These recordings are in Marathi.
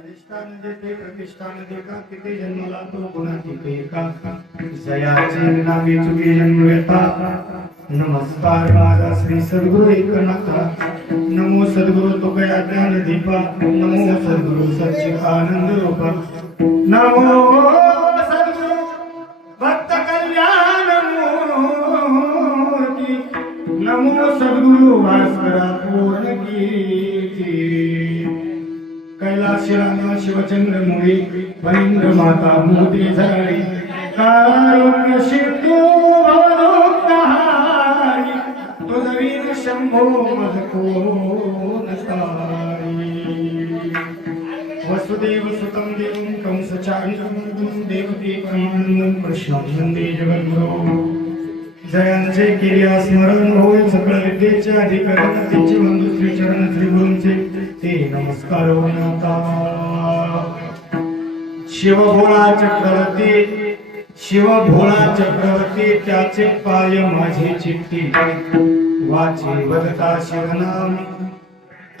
प्रतिष्ठान देते प्रतिष्ठान देता किती जन्मला तो गुणातीते का जयाचे नामे चुके जन्म येता नमस्कार माझा श्री सद्गुरु एकनाथा नमो सद्गुरु तो गया ज्ञान दीपा नमो सद्गुरु सच्चिदानंद रूपा नमो सद्गुरु भक्त कल्याण मूर्ती नमो सद्गुरु भास्करा पूर्ण कीर्ती कैलाशिराना शिवचंद्र मुळी वैंद्र माता मोती झाली कारुण्य शिवतो भवदोक्ताहारी तुझवीर शंभो मधकोन तारी वसुदेव सुतं देवं कंसचारितं देवकी परमानंदं कृष्णं वंदे जगद्गुरो जयांचे केल्या स्मरण होय सकळ विद्येचे अधिकरण तिचे बंधू श्री चरण श्री गुरूंचे ते नमस्कार होता शिव भोळा चक्रवर्ती त्याचे पाय माझे चित्ती वाचे वदता शिवनाम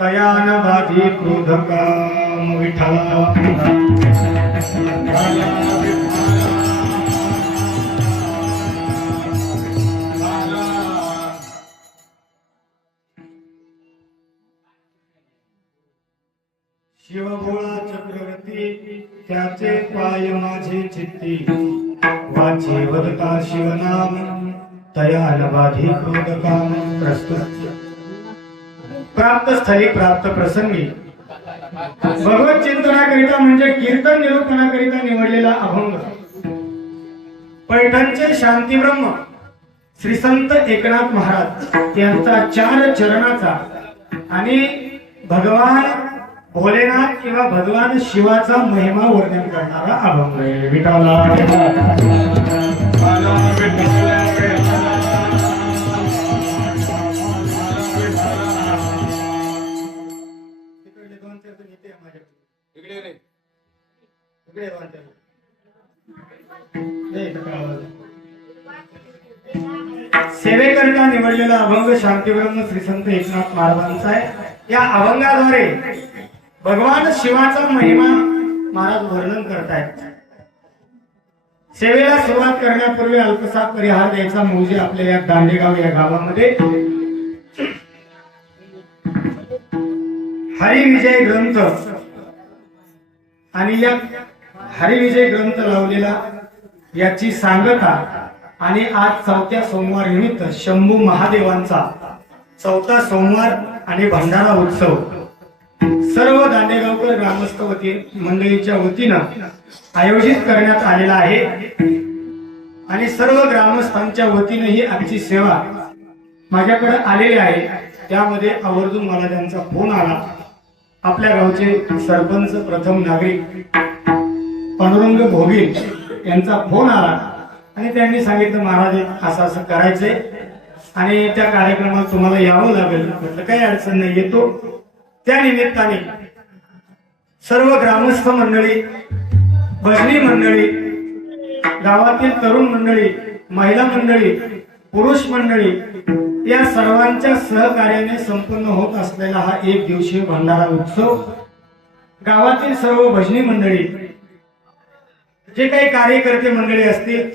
तयान बाधी क्रोध काम विठ्ठला शिव भोळा चक्रवर्ती त्याचे पाय माझे चित्ती वाचे वदता शिवनाम तयाल बाधी क्रोध काम प्रस्तुत प्राप्त स्थळी प्राप्त प्रसंगी भगवत चिंतनाकरिता म्हणजे कीर्तन निरूपणाकरिता निवडलेला अभंग पैठणचे शांती ब्रह्म श्री संत एकनाथ महाराज यांचा 4 चरणाचा आणि भगवान भोलेनाथ किंवा भगवान शिवाचा महिमा वर्णन करणारा अभंग आहे विठाला सेवेकरिता निवडलेला अभंग शांतीब्रह्म श्री संत एकनाथ महाराजांचा आहे। या अभंगाद्वारे भगवान शिवाचा महिमा महाराज वर्णन करतायत। सेवेला सुरुवात करण्यापूर्वी अल्पसा परिहार द्यायचा मौजे आपल्या या दांडेगाव या गावामध्ये हरिविजय ग्रंथ आणि या हरिविजय ग्रंथ लावलेला याची सांगता आणि आज 4थ्या सोमवार निमित्त शंभू महादेवांचा 4था सोमवार आणि भंडारा उत्सव सर्व दांडेगावकर ग्रामस्थ मंडळीच्या वतीनं आयोजित करण्यात आलेला आहे आणि सर्व ग्रामस्थांच्या वतीने ही आजची सेवा माझ्याकडे आलेली आहे। त्यामध्ये आवर्जून मला त्यांचा फोन आला। आपल्या गावचे सरपंच प्रथम नागरिक पांडुरंग भोगे यांचा फोन आला आणि त्यांनी सांगितलं महाराज असं असं करायचंय आणि त्या कार्यक्रमात तुम्हाला यावं लागेल। म्हटलं काही अडचण नाही येतो। त्या निमित्ताने सर्व ग्रामस्थ मंडळी भजनी मंडळी गावातील तरुण मंडळी महिला मंडळी पुरुष मंडळी या सर्वांच्या सहकार्याने संपन्न होत असलेला हा 1 दिवसीय भंडारा उत्सव गावातील सर्व भजनी मंडळी जे काही कार्यकर्ते मंडळी असतील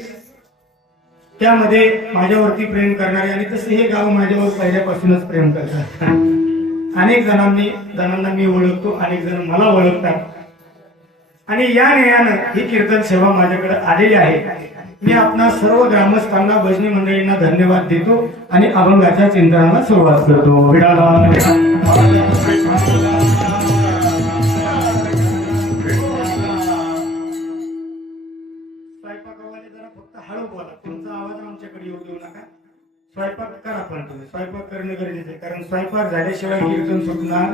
त्यामध्ये माझ्यावरती प्रेम करणारे आणि तसे हे गाव माझ्यावर पहिल्यापासूनच प्रेम करतात। अनेक जणांना मी ओळखतो, अनेक जण मला ओळखतात आणि या न्यायानं ही कीर्तन सेवा माझ्याकडे आलेली आहे। मी आपणा सर्व ग्रामस्थांना भजनी मंडळींना धन्यवाद देतो आणि अभंगाच्या चिंतनाला सुरुवात करतो। स्वयंपाकवाले जरा फक्त हळू बोला, तुमचा आवाज आमच्याकडे येऊ देऊ नका। स्वयंपाक करा पण तुम्ही स्वयंपाक करणं गरजेचं आहे कारण स्वयंपाक झाल्याशिवाय कीर्तन सुटणार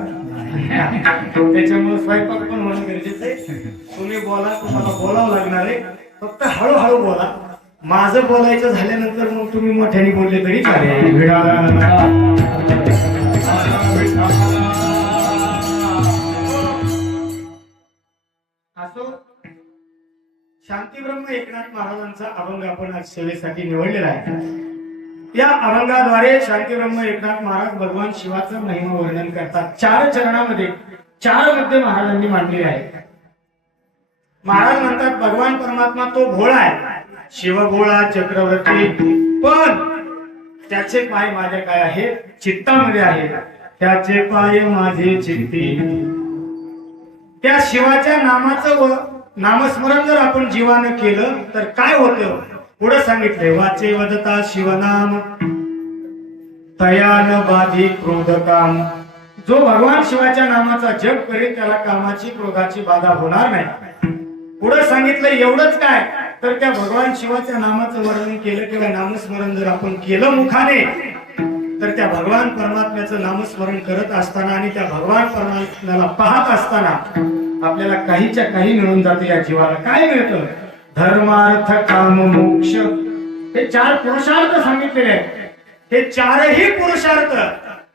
त्याच्यामुळे स्वयंपाक पण होणं गरजेचं आहे। तुम्ही बोला, तुम्हाला बोलावं लागणार आहे, फक्त हळूहळू बोला। माझं बोलायचं झाल्यानंतर मग तुम्ही मोठ्याने बोलले तरी चालेल। असो शांतीब्रह्म एकनाथ महाराजांचा अभंग आपण आज सेवेसाठी निवडलेला आहे। या अभंगाद्वारे शांतीब्रह्म एकनाथ महाराज भगवान शिवाचं महिमा वर्णन करतात। 4 चरणामध्ये 4 मध्ये महाराजांनी मांडलेले आहे। महाराज म्हणतात भगवान परमात्मा तो भोळा आहे, शिव भोळा चक्रवर्ती, पण त्याचे पाय माझे काय आहे, चित्तामध्ये आहे. त्याचे पाय माझे चित्ती. त्या शिवाच्या नामाचं नामस्मरण जर आपण जीवानं केलं तर काय होतं, पुढे सांगितलंय, वाचे वदता शिवनाम तयान बाधी क्रोध काम. जो भगवान शिवाच्या नामाचा जप करेल त्याला कामाची क्रोधाची बाधा होणार नाही. पुढे सांगितलं एवढंच काय, तर त्या भगवान शिवाच्या नामाचं वर्णन केलं किंवा नामस्मरण जर आपण केलं मुखाने, तर त्या भगवान परमात्म्याचं नामस्मरण करत असताना आणि त्या भगवान परमात्म्याला पाहत असताना आपल्याला काहीच्या काही मिळून जाते. या जीवाला काय मिळतं, धर्मार्थ काम मोक्ष, हे 4 पुरुषार्थ सांगितलेले आहेत. हे 4ही पुरुषार्थ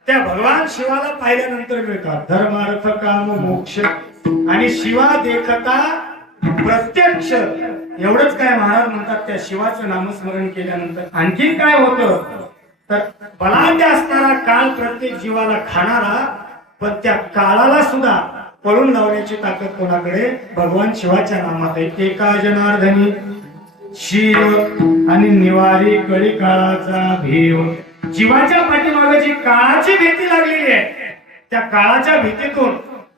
त्या भगवान शिवाला पाहिल्यानंतर मिळतात. धर्मार्थ काम मोक्ष आणि शिवा देखता प्रत्यक्ष. एवढंच काय महाराज म्हणतात, त्या शिवाचं नामस्मरण केल्यानंतर आणखी काय होतं, तर बलाढ्य असणारा काळ प्रत्येक जीवाला खाणारा, पण त्या काळाला सुद्धा पळून लावण्याची ताकद कोणाकडे, भगवान शिवाच्या नामात आहे. एका जनार्दनी शिव आणि निवारी कळी काळाचा भीव. जीवाच्या पाठीमागे जी काळाची भीती लागलेली आहे, त्या काळाच्या भीतीतून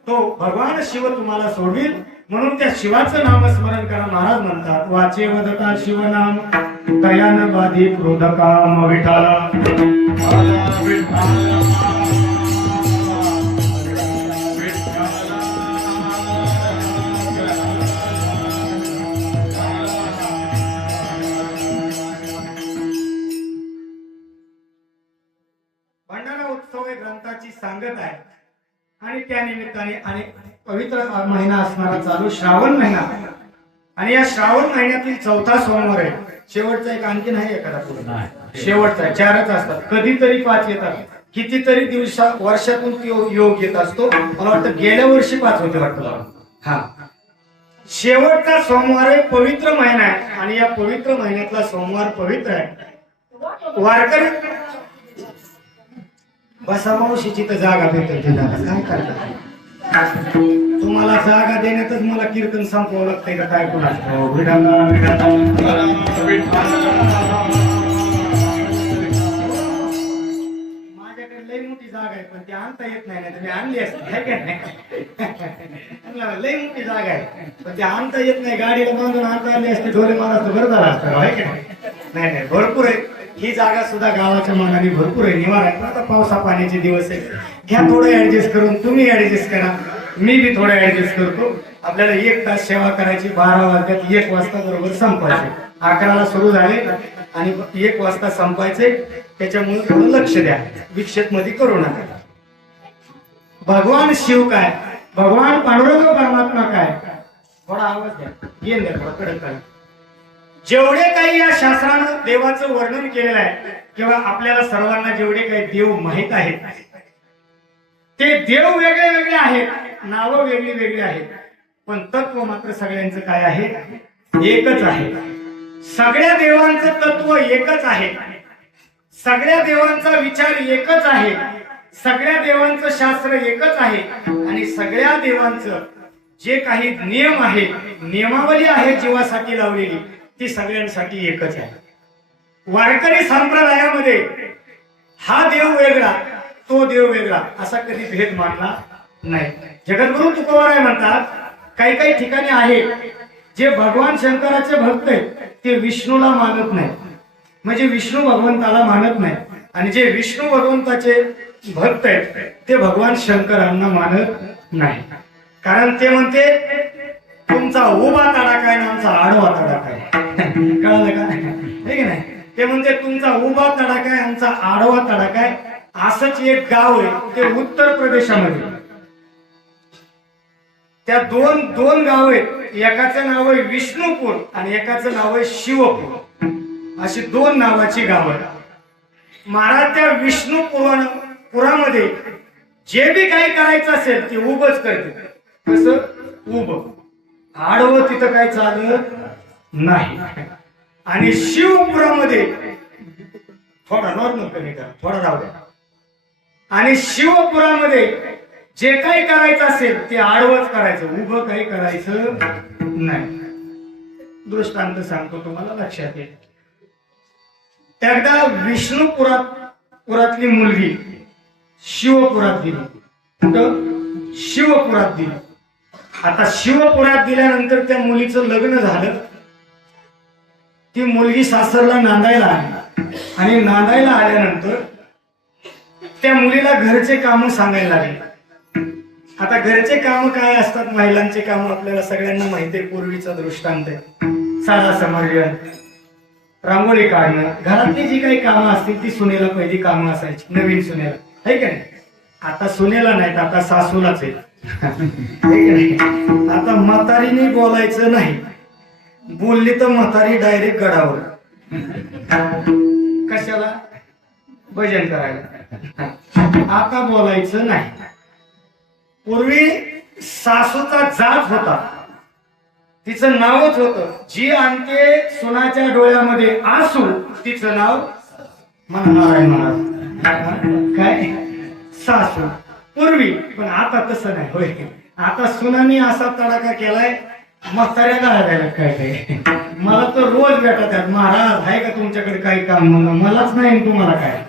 तो भगवान शिव तुम्हाला सोडविल. म्हणून त्या शिवाचं नामस्मरण करा. महाराज म्हणतात, वाचे वदता शिवनाम तयान बाधी क्रोध काम. विठाला भंडारा उत्सव या ग्रंथाची सांगत आहे आणि त्या निमित्ताने आणि पवित्र महिना असणारा चालू श्रावण महिना, आणि या श्रावण महिन्यातील 4था सोमवार आहे. शेवटचा एक आणखी नाही एखादा पुढे, शेवटचा 4च असतात, कधीतरी 5 येतात, कितीतरी वर्षातून योग येत असतो. मला वाटतं गेल्या वर्षी 5 होते वाटतं. हा, शेवटचा सोमवार आहे, पवित्र महिना आहे आणि या पवित्र महिन्यातला सोमवार पवित्र आहे. वारकरी बसा मावशीची तर जागा भेटते, काय करतात तुम्हाला जागा देण्यातच मला कीर्तन संपवावं लागतंय का काय कोणाचं. माझ्याकडे लई मोठी जागा आहे पण ती आणता येत नाही, तुम्ही आणली असते काय काय लई मोठी जागा आहे पण ती आणता येत नाही, गाडीला बांधून आणता आली असते, ढोले मला तर बरं झालं असतं. नाही नाही, भरपूर आहे ही जागा सुद्धा, गावाच्या मानाने भरपूर आहे, निवार आहे. आता पावसा पाण्याचे दिवस आहे, घ्या थोडं ऍडजस्ट करून, तुम्ही ऍडजस्ट करा, मी बी थोडं ऍडजस्ट करतो. आपल्याला 1 तास सेवा करायची, 12 वाजता 1 वाजता बरोबर संपायचे. 11ला सुरू झाले आणि 1 वाजता संपायचे. त्याच्यामुळे थोडं लक्ष द्या, विक्षेप मध्ये करू नका. भगवान शिव काय, भगवान पांडुरंग परमात्मा काय, थोडा आवाज द्या, येऊन द्या थोडा कडक करा. जेवढे काही या शास्त्रानं देवाचं वर्णन केलेलं आहे किंवा आपल्याला सर्वांना जेवढे काही देव माहित आहेत, ते देव वेगळे वेगळे आहेत, नावं वेगळी वेगळी आहेत, पण तत्व मात्र सगळ्यांचं काय आहे, एकच आहे. सगळ्या देवांचं तत्व एकच आहे, सगळ्या देवांचा विचार एकच आहे, सगळ्या देवांचं शास्त्र एकच आहे आणि सगळ्या देवांचं जे काही नियम आहे, नियमावली आहे जीवासाठी लावलेली, ती सगळ्यांसाठी एकच आहे. वारकरी संप्रदायामध्ये हा देव वेगळा तो देव वेगळा असा कधी भेद मानला नाही. जगद्गुरु तुकोबाराय म्हणतात, काही काही ठिकाणी आहे जे भगवान शंकराचे भक्त आहेत ते विष्णूला मानत नाही, म्हणजे विष्णू भगवंताला मानत नाही, आणि जे विष्णू भगवंताचे भक्त आहेत ते भगवान शंकरांना मानत नाही. कारण ते म्हणते तुमचा उभा तडाखा आहे ना आमचा आडवा तडाखा आहे. कळलं का, हे की नाही. ते म्हणते तुमचा उभा तडाखा आहे आमचा आडवा तडाखा आहे. असंच एक गाव आहे ते उत्तर प्रदेशामध्ये, त्या दोन गाव आहेत, एकाचं नाव आहे विष्णुपूर आणि एकाचं नाव आहे शिवपूर, अशी 2 नावाची गाव आहेत. महाराज त्या विष्णुपुरामध्ये जे बी काही करायचं असेल ते उभंच करते. कसं उभं, आडवं तिथं काही चालत नाही. आणि शिवपुरामध्ये थोडा नॉर्मल कमी करा, थोडा राहू द्या. आणि शिवपुरामध्ये जे काही करायचं असेल ते आडवंच करायचं, उभं काही करायचं नाही. दृष्टांत सांगतो तुम्हाला लक्षात येईल. एकदा विष्णुपुरातली मुलगी शिवपुरात दिली. कुठं? शिवपुरात दिली. आता शिवपुरात दिल्यानंतर त्या मुलीचं लग्न झालं. ती मुलगी सासरला नांदायला आली आणि नांदायला आल्यानंतर त्या मुलीला घरचे काम सांगायला लागले. आता घरचे काम काय असतात, महिलांचे काम आपल्याला सगळ्यांना माहिती आहे. पूर्वीचा दृष्टांत आहे. साडा समर्पण, रांगोळी काढणं, घरातली जी काही कामं असतील ती सुनेला पहिली कामं असायची, नवीन सुनेला, आहे का नाही? आता सुनेला नाहीत, आता सासूलाच आहे. आता म्हातारीने बोलायचं नाही, बोलली तर म्हातारी डायरेक्ट गडावर. कशाला? भजन करायला. आता बोलायचं नाही. पूर्वी सासूचा जात होता, तिचं नावच होतं. जी आणते सुनाच्या डोळ्यामध्ये आसू तिचं नाव नारायण महाराज. काय? सासू. पूर्वी. पण आता तसं नाही होय. आता सुनांनी असा तडाखा केलाय, म्हाताऱ्या घालायला काय काय. मला तर रोज भेटतात, महाराज आहे का तुमच्याकडे काही काम? मलाच नाही, तुम्हाला काय?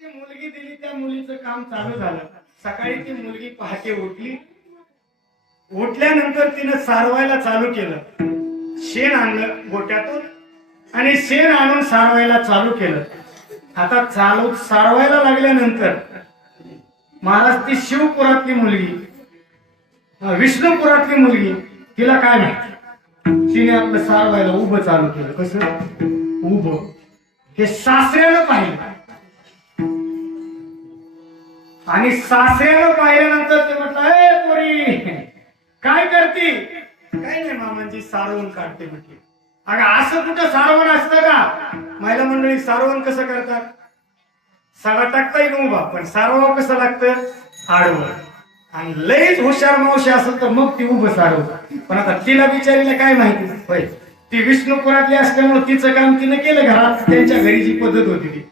मुलगी दिली, त्या मुलीचं काम चालू झालं. सकाळी ती मुलगी पहाटे उठली. उठल्यानंतर तिनं सारवायला चालू केलं. शेण आणलं गोट्यातून आणि शेण आणून सारवायला चालू केलं. आता सारवायला लागल्यानंतर महाराज, ती शिवपुरातली मुलगी, विष्णुपुरातली मुलगी, तिला काय माहिती, तिने आपलं सारवायला उभं चालू केलं. कसं उभं? हे सासऱ्यानं पाहिलं आणि सासऱ्यानं पाहिल्यानंतर ते म्हटलं, ए पोरी काय करती? काय नाही मामांची, सारवण काढते म्हटली. अगं असं कुठं सारवण असतं का? महिला मंडळी सारवण कसं करतात? सडा टाकता येईल उभा, पण सारवावं कसं लागतं? आडवं. आणि लईच हुशार मावशी असेल तर मग ती उभं सारवत. पण आता तिला बिचारीला काय माहिती होय, ती विष्णुपुरातली असल्यामुळे तिचं काम तिने केलं घरात. त्यांच्या घरी जी पद्धत होती ती,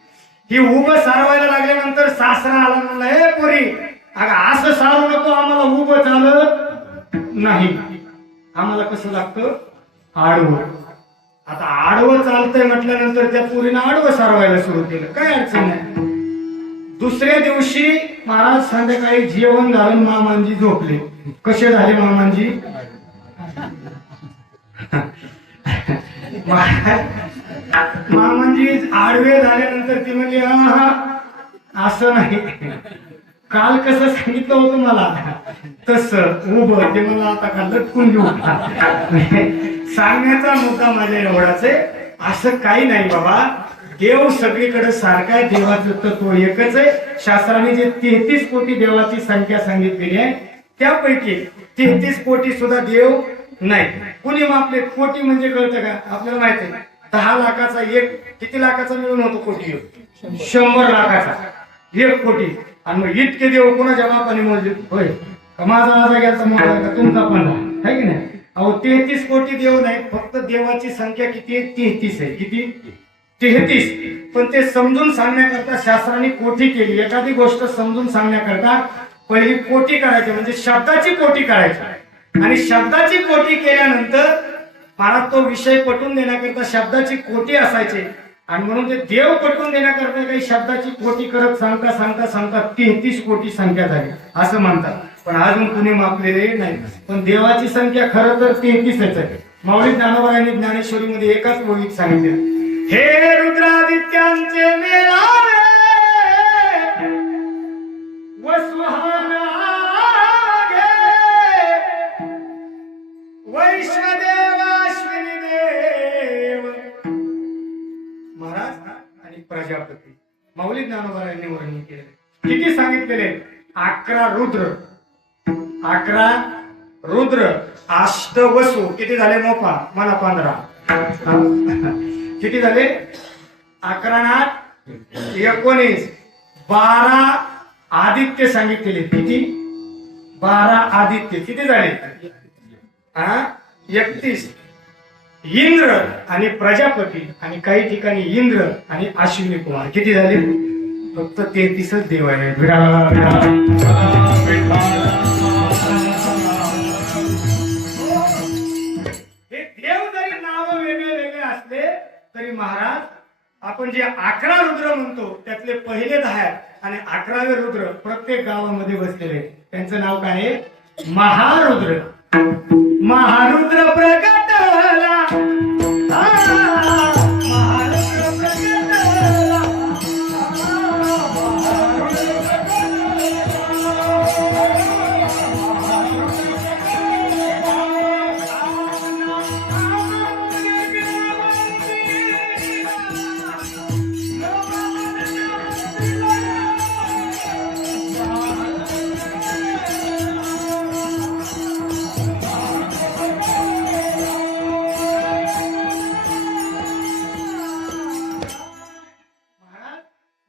ही उभं सारवायला लागल्यानंतर सासरा आला, म्हणला, हे पोरी अगं असं सारू नको, आम्हाला उभं चालत नाही, आम्हाला कसं लागतं? आडवं. आता आडवं चालतंय म्हटल्यानंतर त्या पोरीनं आडवं सारवायला सुरू केलं. काय अडचण नाही. दुसऱ्या दिवशी महाराज संध्याकाळी जेवण घालून मामांजी झोपले. कसे झाले मामांजी? मामांजी आडवे झाल्यानंतर ती म्हणली, असं नाही, काल कसं सांगितलं होतं मला तसं उभं. ते मला आता का लटकून घेऊ? सांगण्याचा मुद्दा माझ्या एवढाच आहे, असं काही नाही बाबा. देव सगळीकडे सारखा आहे, देवाचं तत्व एकच आहे. शास्त्राने जे 33 कोटी देवाची संख्या सांगितलेली आहे, त्यापैकी 33 कोटी सुद्धा देव नाही. कुणी मापले? कोटी म्हणजे कळतं का? आपल्याला माहिती आहे 10 लाखाचा एक किती लाखाचा मिळून होतो कोटी? 100 लाखाचा 1 कोटी. आणि मग इतके देव कोणाच्या बापाने मोजले? होय, माझा गेला मोठा का तुमचा पण आहे की नाही? अहो 33 कोटी देव नाही, फक्त देवाची संख्या किती आहे? 33 आहे. किती? 33. पण ते समजून सांगण्याकरता शास्त्राने कोटी केली. एखादी गोष्ट समजून सांगण्याकरता पहिली कोटी करायची, म्हणजे शब्दाची कोटी करायची. आणि शब्दाची कोटी केल्यानंतर मला तो विषय पटवून देण्याकरता शब्दाची कोटी असायचे. आणि म्हणून ते देव पटवून देण्याकरता काही शब्दाची कोटी करत सांगता सांगता सांगता 33 कोटी संख्या झाली असं म्हणतात. पण अजून कुणी मापलेले नाही. पण देवाची संख्या खरं तर 33च आहे. माऊली ज्ञानोबा ज्ञानेश्वरी मध्ये एकाच ओळीत सांगितले, हे रुद्रादित्यांचे मेळावे वसुहाना घे, वैश्वदेव अश्विनी देव महाराज आणि प्रजापती. माऊली ज्ञानोबा यांनी वर्णन केले. किती सांगितलेले? 11 रुद्र, 11 रुद्र, 8 वसु. किती झाले मोपा? मला 15. किती झाले? 11 आणि 8 19. 12 आदित्य सांगितलेले. किती? 12 आदित्य. किती झाले? 31. इंद्र आणि प्रजापती आणि काही ठिकाणी इंद्र आणि अश्विनी कुमार. किती झाले? फक्त 33च देव आहे. हे देव जरी नाव वेगळे वेगळे असले तरी महाराज आपण जे 11 रुद्र म्हणतो त्यातले पहिले 10 आणि 11वे रुद्र प्रत्येक गावामध्ये बसलेले. त्यांचं नाव काय आहे? महारुद्र. महारुद्र प्रगटला, महारुद्र प्रगटला,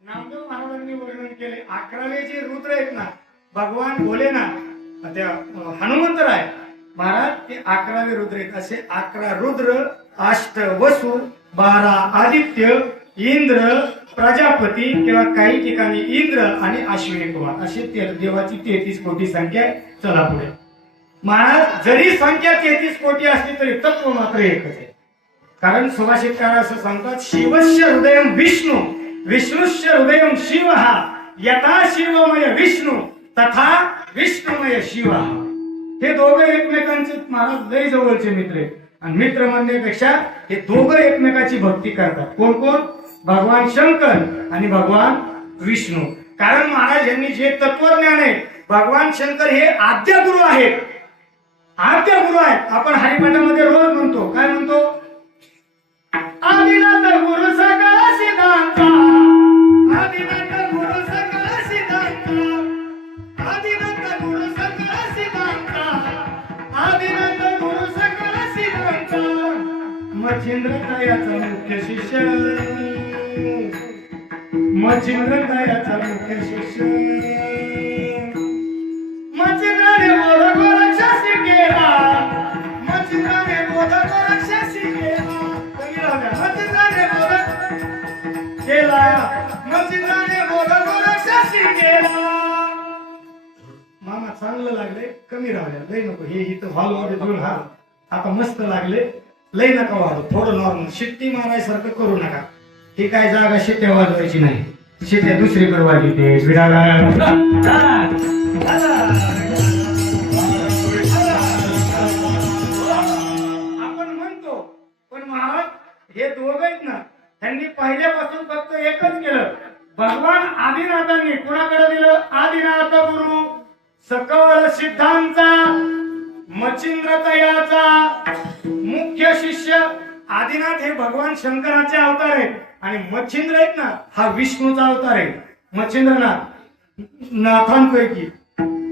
नामदेव महाराजांनी वर्णन केले. 11वे जे रुद्र आहेत ना, भगवान भोलेनाथ, त्या हनुमंतराय महाराज ते 11वे रुद्र आहेत. असे 11 रुद्र, 8 वसु, 12 आदित्य, इंद्र, प्रजापती किंवा काही ठिकाणी इंद्र आणि अश्विनी कुमार अशी देवाची 33 कोटी संख्या आहे. चला पुढे. महाराज जरी संख्या 33 कोटी असली तरी तत्व मात्र एकच आहे. कारण सुभाषितकार असं सांगतात, शिवस्य हृदयम विष्णू विष्णुश्च हृदयम शिव, यथा शिवमय विष्णू तथा विष्णुमय शिव. हे दोघं एकमेकांचे महाराज लय जवळचे मित्र आहेत. आणि मित्र म्हणण्यापेक्षा हे दोघं एकमेकाची भक्ती करतात. कोण कोण? भगवान शंकर आणि भगवान विष्णू. कारण महाराज यांनी जे तत्वज्ञान आहे, भगवान शंकर हे आद्य गुरु आहेत. आद्य गुरु आहेत. आपण हरिपाठामध्ये रोज म्हणतो, काय म्हणतो? आदिनाथ गुरु सगळा सिद्धांत, आदिनाथ गुरु सगळा सिद्धांत, आदिनाथ गुरु सगळा सिद्धांत, आदिनाथ गुरु सगळा सिद्धांत. मच्छिंद्र तयाचा मुख्य शिष्य, मच्छिंद्र तयाचा मुख्य शिष्य, मच्छिंद्राने बोध गोरक्षासी केला, मच्छिंद्राने बोध गोरक्षासी केला, मच्छिंद्राने बोध गोरक्षासी केला. मामा चांगलं लागले, कमी राहूया, लय नको. हे इथं हॉल मध्ये दोन हाल आता मस्त लागले, लय नका वाढू. थोडं नॉर्मल शिट्टी मारायसारखं करू नका. ही काय जागा शिट्ट्या वाजवायची नाही, शिट्ट्या दुसरीकडे वाजवते. आपण म्हणतो, पण महाराज हे दोघं आहेत ना, त्यांनी पहिल्यापासून फक्त एकच केलं. भगवान आदिनाथांनी कुणाकडे दिलं? आदिनाथ गुरु सकल सिद्धांचा, मच्छिंद्र तयाचा मुख्य शिष्य. आदिनाथ हे भगवान शंकराचे अवतार आहेत आणि मच्छिंद्र आहेत ना, हा विष्णूचा अवतार आहे. मच्छिंद्रनाथ नाथांपैकी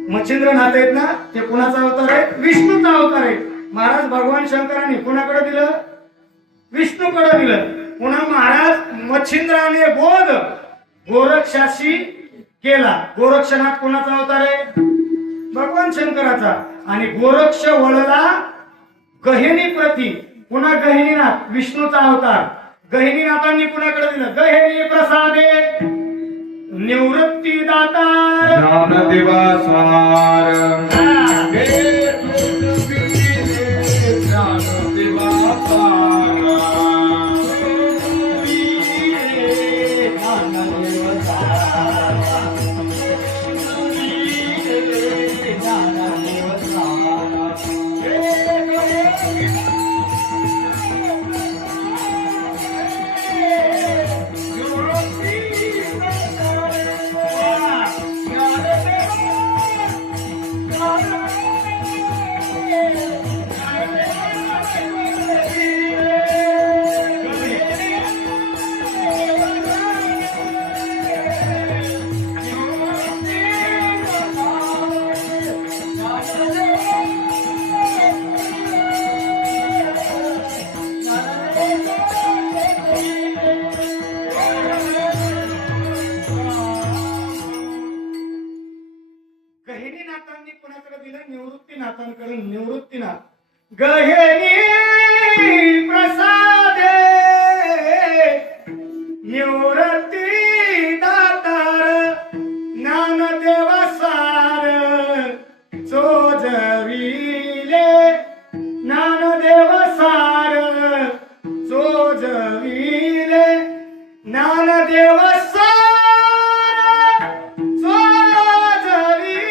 मच्छिंद्रनाथ आहेत ना, ते कुणाचा अवतार आहे? विष्णूचा अवतार आहे. महाराज भगवान शंकरांनी कुणाकडे दिलं? विष्णूकडे दिलं. पुन्हा महाराज मच्छिंद्राने बोध गोरक्षाशी केला. गोरक्षनाथ कुणाचा अवतार आहे? भगवान शंकराचा. आणि गोरक्ष वळला गहिनी प्रती. पुन्हा गहिनीनाथ विष्णूचा अवतार. गहिनीनाथांनी कुणाकडे दिलं? गहिनी प्रसादे निवृत्ती दातार ज्ञानदेवासार गहिनीनाथांनी कुणाकडे दिलं? निवृत्तीनाथांकडे. निवृत्तीनाथ गहेनी प्रसादे निवृत्ती दातार ज्ञानदेव सार चोजविले ज्ञानदेव सार चोजविले ज्ञानदेव सार चोजविले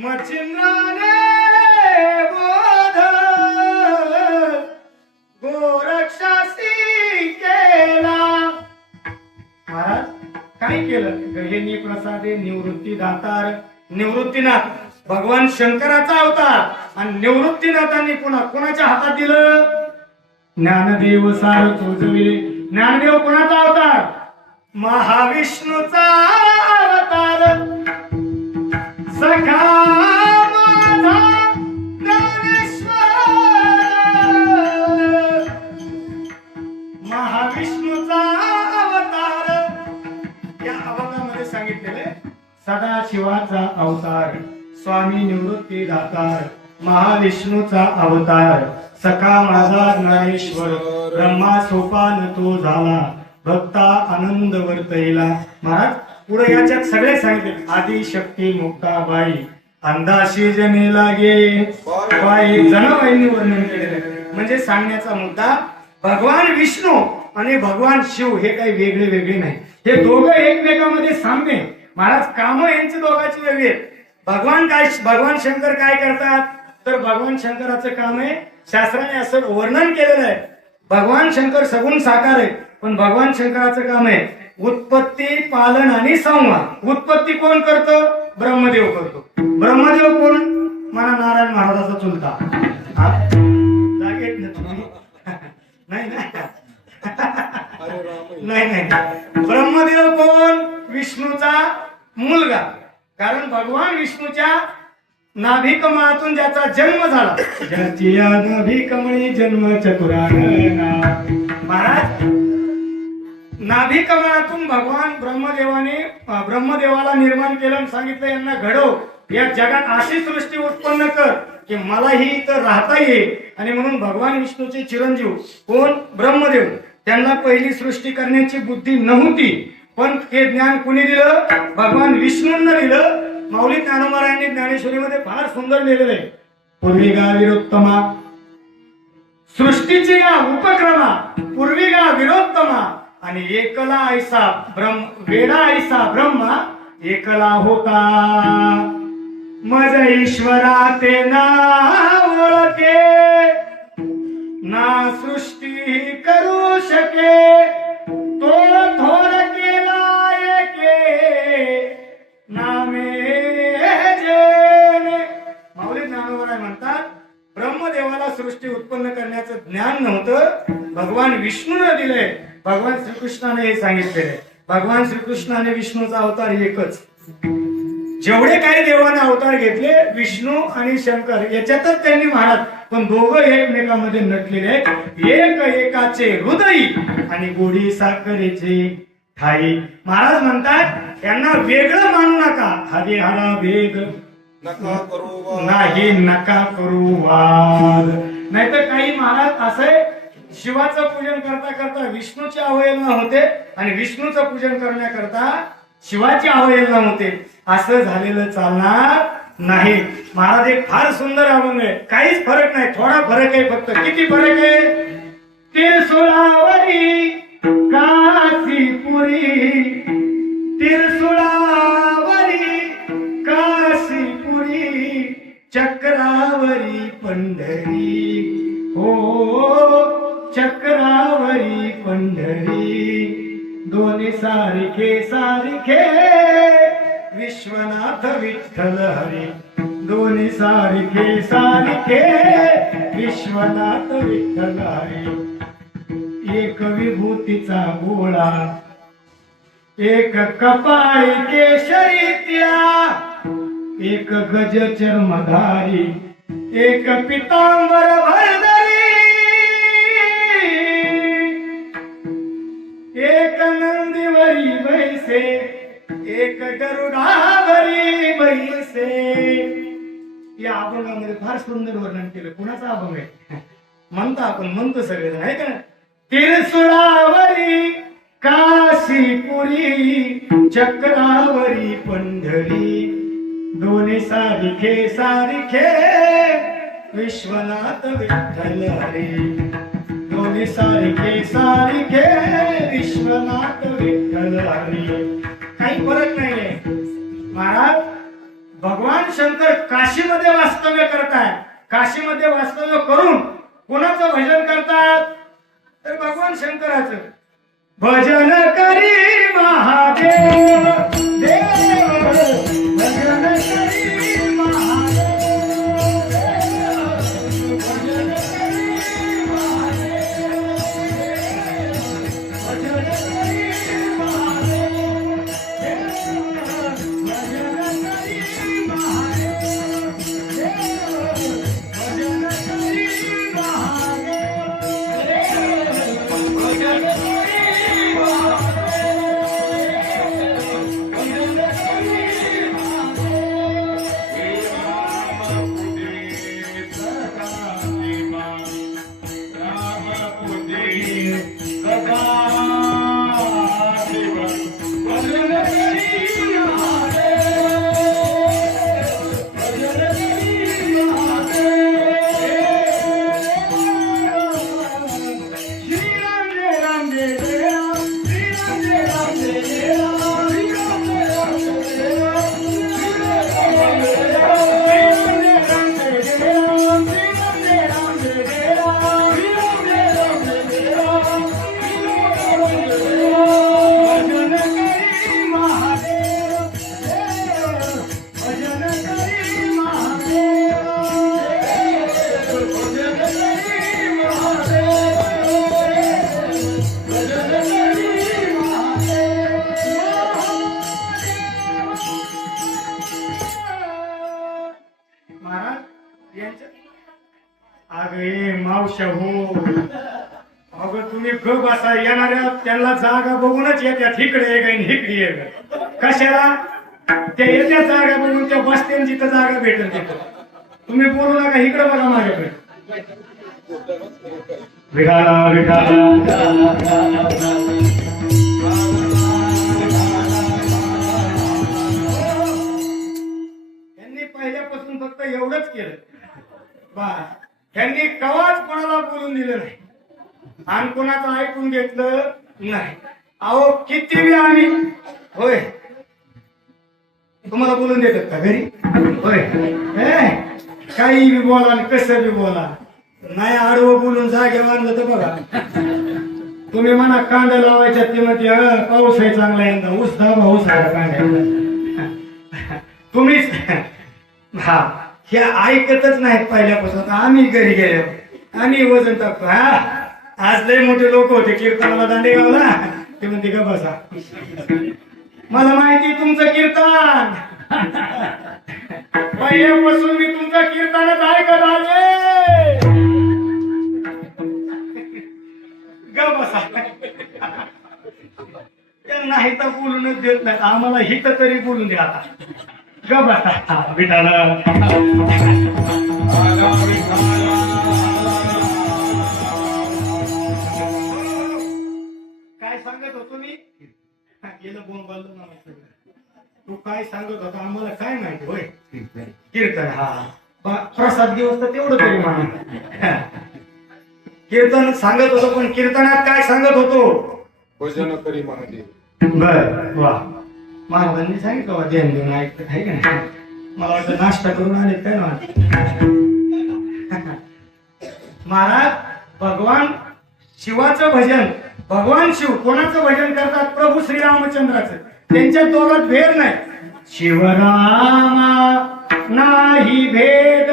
मच्छिंद्राने बोध गोरक्षासी केला. महाराज काय केलं? गहिनी प्रसादे निवृत्ती दातार. निवृत्तीनाथ भगवान शंकराचा अवतार आणि निवृत्तीनाथांनी पुन्हा कोणाच्या हातात दिलं? ज्ञानदेव सार चोजविले. ज्ञानदेव कोणाचा अवतार? महाविष्णूचा अवतार. सखा माझा ज्ञानेश्वर महाविष्णूचा अवतार. या अवतारामध्ये सांगितलेले सदाशिवाचा अवतार, स्वामी निवृत्ती दातार, महाविष्णूचा अवतार, सखा माझा ज्ञानेश्वर, ब्रह्मा सोपान तो झाला, भक्ता आनंद वर्तईला. महाराज पुढे याच्यात सगळे सांगितले. आदि शक्ती मुक्ताबाई, अंधाशी जने लागे बाई, जनाबाईंनी वर्णन केलेलं आहे. म्हणजे सांगण्याचा मुद्दा भगवान विष्णू आणि भगवान शिव हे काही वेगळे वेगळे नाही, हे दोघं एकमेकांमध्ये साम्य. महाराज काम यांची दोघांची वेगळी आहेत. भगवान शंकर काय करतात? तर भगवान शंकराचं काम आहे, शास्त्राने असं वर्णन केलेलं आहे, भगवान शंकर सगुण साकार आहे, पण भगवान शंकराचं काम आहे उत्पत्ती, पालन आणि संहार. उत्पत्ती कोण करतं? ब्रह्मदेव करतो. ब्रह्मदेव कोण? मला नारायण महाराजाचा चुलता. जागेत ना तुम्ही? नाही नाही. ब्रह्मदेव कोण? विष्णूचा मुलगा. कारण भगवान विष्णूच्या नाभिकमळातून ज्याचा जन्म झाला, ज्याची या नाभिकमळी जन्म चतुरानना. महाराज नाभिकमळातून भगवान ब्रह्मदेवाला निर्माण केलं आणि सांगितलं यांना घडव, या जगात अशी सृष्टी उत्पन्न कर की मलाही इथं राहता येईल. आणि म्हणून भगवान विष्णूचे चिरंजीव कोण? ब्रह्मदेव. त्यांना पहिली सृष्टी करण्याची बुद्धी नव्हती, पण हे ज्ञान कुणी दिलं? भगवान विष्णूंना दिलं. माऊली ज्ञानोबरायांनी ज्ञानेश्वरीमध्ये फार सुंदर लिहिलेलं आहे. पूर्विगा विरोत्तमा सृष्टीची या उपक्रमा, पूर्विगा विरोत्तमा आणि एकला ऐसा वेडा ऐसा ब्रह्मा एकला होता. मज ईश्वरा ते ना ओळखे, ना सृष्टी करू शके, तो थोर केला एके नामे जेने. माऊली ज्ञानोबराय म्हणतात ब्रह्मदेवाला सृष्टी उत्पन्न करण्याचं ज्ञान नव्हतं, भगवान विष्णूने दिलंय. भगवान श्रीकृष्णाने हे सांगितलेलं आहे. भगवान श्रीकृष्णाने विष्णूचा अवतार एकच. जेवढे काही देवाने अवतार घेतले विष्णू आणि शंकर याच्यातच त्यांनी महाराज, पण दोघं एकमेकांमध्ये नटलेले आहेत. एक एकाचे हृदय आणि गोडी साखरेचे ठाई. महाराज म्हणतात यांना वेगळं मानू नका. हरे हरा वेग नका करू नाही, नका करू वाद. नाहीतर काही महाराज असे शिवाचं पूजन करता करता विष्णूची अवहेलना होते आणि विष्णूचं पूजन करण्याकरता शिवाची अवहेलना होते. असं झालेलं चालणार नाही. महाराज एक फार सुंदर अभंग आहे. काहीच फरक नाही, थोडा फरक आहे फक्त. किती फरक आहे? तिरसुळावरी काशीपुरी, तिरसुळावरी काशीपुरी, चक्रावरी पंढरी. हो चक्रावरी पंढरी, दोन्ही सारखे सारखे विश्वनाथ विठ्ठल हरी. दोन्ही सारखे सारखे विश्वनाथ विठ्ठल हरी. एक विभूतीचा गोळा, एक कपाळी केशरी तिळा, एक गज चर्मधारी, एक पितांबर भरधरी, एक नंदीवरी बैसे, एक गरुडावरी बैसे, या अभंगामध्ये फार सुंदर वर्णन केलं. कुणाचा अभंग आहे? म्हणतो आपण, म्हणतो सगळेजण आहे का? तिरसुळावरी काशीपुरी, चक्रावरी पंढरी, दोन्ही सारिखे सारिखे विश्वनाथ विठ्ठल हरी, दोन्ही सारिखे सारिखे विश्वनाथ विठ्ठल हरी. काही फरक नाहीये महाराज. भगवान शंकर काशीमध्ये वास्तव्य करताय. काशीमध्ये वास्तव्य करून कोणाचं भजन करतात? तर भगवान शंकराचं भजन करी महादेव देव, भजन करी महादेव देव, भजन करी महादेव देव, भजन करी महादेव देव, भजन करी महादेव देव, भजन करी अगे मावशा हो, अगं तुम्ही ग बसा. येणाऱ्या त्यांना जागा बघूनच येत्यात इकडे ये गाईन इकडे ये ग. कशाला? त्या येत्या जागा बघून त्या बसत्यान जिथं जागा भेटेल तिथं. तुम्ही बोलू नका, इकडे बघा माझ्याकडे. विठाला विठाला पहिल्यापासून फक्त एवढंच केलं बा. त्यांनी कवाच कोणाला बोलून दिलं नाही आणि कोणाचं ऐकून घेतलं नाही. अहो किती बी आम्ही होय तुम्हाला बोलून देतात का घरी? होय काही बी बोला आणि कसं बी बोला, नाही आडवं बोलून जागे मारलं तर बघा. तुम्ही म्हणा कांदा लावायच्या ते मध्ये पाऊस आहे चांगला यंदा, ऊस दाबा ऊस आहे कांद्या. तुम्हीच हा हे ऐकतच नाहीत पहिल्यापासून. आम्ही घरी गेलो आम्ही वजन टाकतो. हा आज लय मोठे लोक होते कीर्तनाला दांडेगावला, ते म्हणते का बसा. मला माहिती तुमचं कीर्तन, पहिल्यापासून मी तुमचं कीर्तनच ऐकत आले. ग बसा. नाही तर बोलूनच देत नाही आम्हाला, हित तरी बोलून द्या आता. ग बसा विठाला. काय सांगत होतो मी? गेलं बोंबालू ना. तू काय सांगत होता आम्हाला काय माहिती? होय कीर्तन. हा प्रसाद दिवस तर तेवढं तरी म्हणा. कीर्तन सांगत होतो, पण कीर्तनात काय सांगत होतो? भजन करी महादेव. बर वा. महाराजांनी सांगितलं बा ध्यान देऊन ऐकत आहे का नाही? मला वाटतं नाश्ता करून आले काय ना. महाराज भगवान शिवाचं भजन, भगवान शिव कोणाचं भजन करतात? प्रभू श्रीरामचंद्राचं. त्यांच्या दोघात भेद नाही. शिवरामा नाही भेद,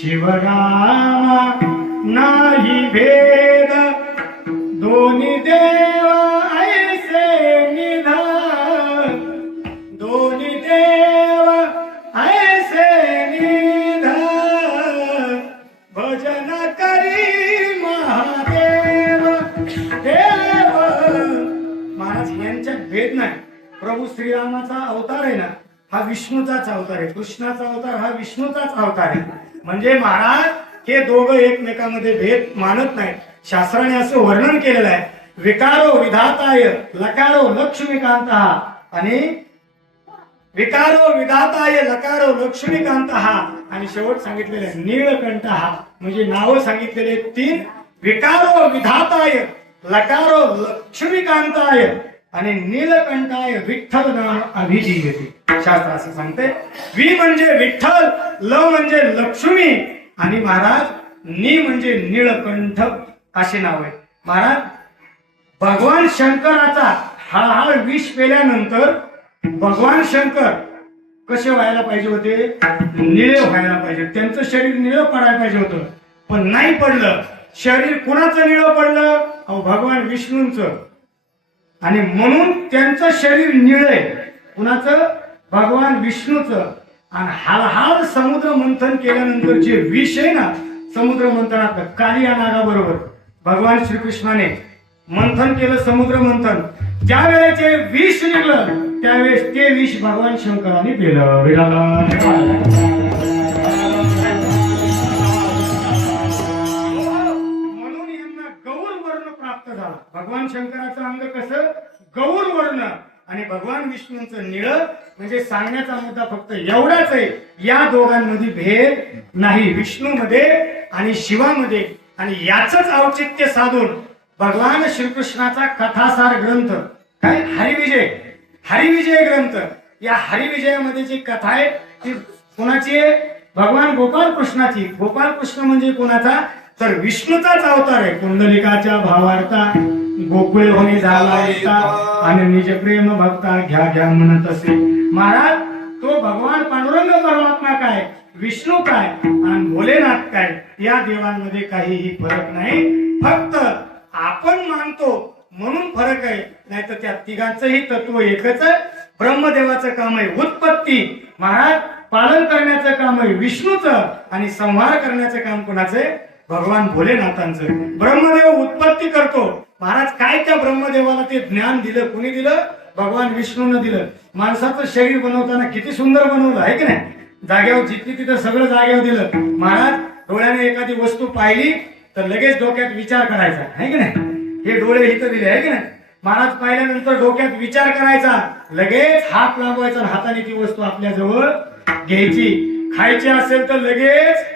शिवरामा नाही भेद, दोन्ही देव ऐसे निधान, दोन्ही देव ऐसे निधान, भजन करी महादेव देव. महाराज यांच्यात भेद नाही. प्रभू श्रीरामाचा अवतार आहे ना, हा विष्णूचाच अवतार आहे, कृष्णाचा अवतार हा विष्णूचाच अवतार आहे. म्हणजे महाराज हे दोघं एकमेकांमध्ये भेद मानत नाहीत. शास्त्राने असं वर्णन केलेलं आहे, विकारो विधाताय लकारो लक्ष्मीकांत आणि विकारो विधाताय लकारो लक्ष्मीकांत आणि शेवट सांगितलेले नीळकंठ म्हणजे नावं सांगितलेले तीन, विकारो विधाताय लकारो लक्ष्मीकांताय आणि नीलकंठाय विठ्ठल नाम अभिजीयते. शास्त्र असं सांगते, वि म्हणजे विठ्ठल, ल म्हणजे लक्ष्मी आणि महाराज नी म्हणजे नीळकंठ असे नाव आहे. महाराज भगवान शंकराचा हळहळ विष पेल्यानंतर भगवान शंकर कसे व्हायला पाहिजे होते, निळे व्हायला पाहिजे, त्यांचं शरीर निळं पडायला पाहिजे होतं, पण नाही पडलं. शरीर कुणाचं निळं पडलं, अहो भगवान विष्णूंचं, आणि म्हणून त्यांचं शरीर निळ आहे. कुणाचं, भगवान विष्णूचं. आणि हळहळ समुद्र मंथन केल्यानंतर जे विष आहे ना समुद्र मंथनात, कालिया नागाबरोबर भगवान श्रीकृष्णाने मंथन केलं, समुद्र मंथन. ज्या वेळेचे विष निघलं त्यावेळेस ते विष भगवान शंकराने पिलं. म्हणून यांना गौर वर्ण प्राप्त झाला. भगवान शंकराचं अंग कसं, गौर वर्ण, आणि भगवान विष्णूंचं निळ. म्हणजे सांगण्याचा मुद्दा फक्त एवढाच आहे, या दोघांमध्ये भेद नाही, विष्णूमध्ये आणि शिवामध्ये. आणि याच औचित्य साधून भगवान श्रीकृष्णाचा कथासार ग्रंथ काय, हरिविजय, हरिविजय ग्रंथ. या हरिविजयामध्ये जी कथा आहे ती कोणाची आहे, भगवान गोपाल कृष्णाची. गोपाल कृष्ण म्हणजे कोणाचा, तर विष्णूचाच अवतार आहे. कुंडलिकाच्या भावार्था गोकुळे होणे झाला येता आणि निज प्रेम भक्ता घ्या घ्या म्हणत असे. महाराज तो भगवान पांडुरंग परमात्मा काय, विष्णू काय आणि भोलेनाथ काय, या देवांमध्ये काहीही फरक नाही. फक्त आपण मानतो म्हणून फरक आहे, नाही तर त्या तिघांचंही तत्व एकच आहे. ब्रह्मदेवाचं काम आहे उत्पत्ती, महाराज पालन करण्याचं काम आहे विष्णूचं, आणि संहार करण्याचं काम कोणाचं आहे, भगवान भोलेनाथांचं. ब्रह्मदेव उत्पत्ती करतो. महाराज काय त्या ब्रह्मदेवाला ते ज्ञान दिलं, कोणी दिलं, भगवान विष्णूनं दिलं. माणसाचं शरीर बनवताना किती सुंदर बनवलं आहे की नाही, जागेवर जितकी तिथं सगळं जागेवर दिलं. महाराज डोळ्याने एखादी वस्तू पाहिली तर लगेच डोक्यात विचार करायचा आहे की नाही, हे डोळे इथं दिले आहे की नाही. महाराज पाहिल्यानंतर डोक्यात विचार करायचा, लगेच हात लावायचा आणि हाताने ती वस्तू आपल्या जवळ घ्यायची. खायची असेल तर लगेच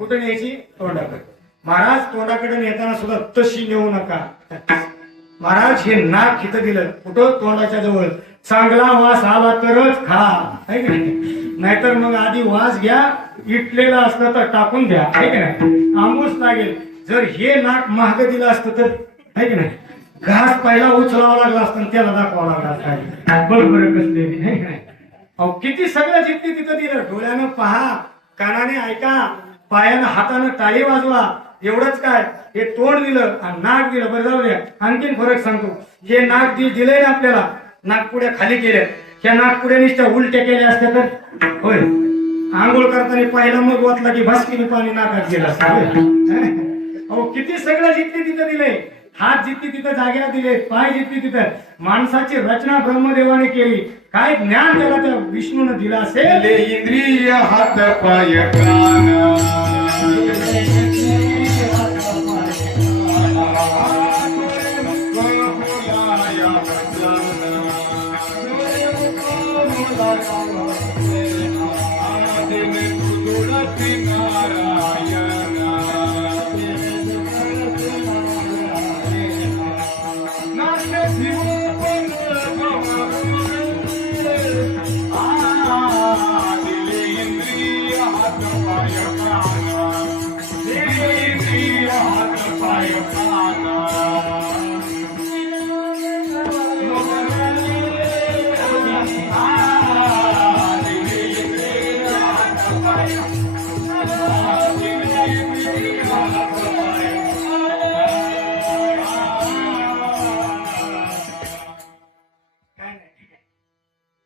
कुठे न्यायची, तोंडाकडे. महाराज तोंडाकडे नेताना सुद्धा तशी नेऊ नका. महाराज हे नाक इथं दिलं, कुठं, तोंडाच्या जवळ. चांगला वास आला तरच खा, आहे की नाही, नाहीतर मग आधी वास घ्या, इटलेला असलं तर टाकून द्या, आहे की नाही, आंबूस लागेल. जर हे नाक महाग दिलं असतं तर, आहे की नाही, घास पहिला उचलावा लागला असतं त्याला दाखवावं लागला असतं. बरोबर कसले, आहे की नाही. अहो किती सगळं जितकी तिथं दिलं. डोळ्यानं पहा, कानाने ऐका, पायानं हातानं टाळी वाजवा, एवढंच काय, हे तोंड दिलं आणि नाक दिलं. बरं जाऊ द्या, आणखीन फरक सांगतो. हे नाक दिलंय ना आपल्याला, नाकपुड्या खाली केल्या, ह्या नाकपुड्या नुसत्या उलट्या केल्या असत्या तर, होय, आंघोळ करताना पाहिलं मग वाटलं की भास्कीने पाणी नाकात गेलं असतं. अहो किती सगळं जितकी तिथं दिले, हात जितकी तिथं जागेला दिले, पाय जितकी तिथं. माणसाची रचना ब्रह्मदेवाने केली, काय ज्ञान त्याला त्या विष्णूने दिलं असेल. इंद्रिय हात पाय कान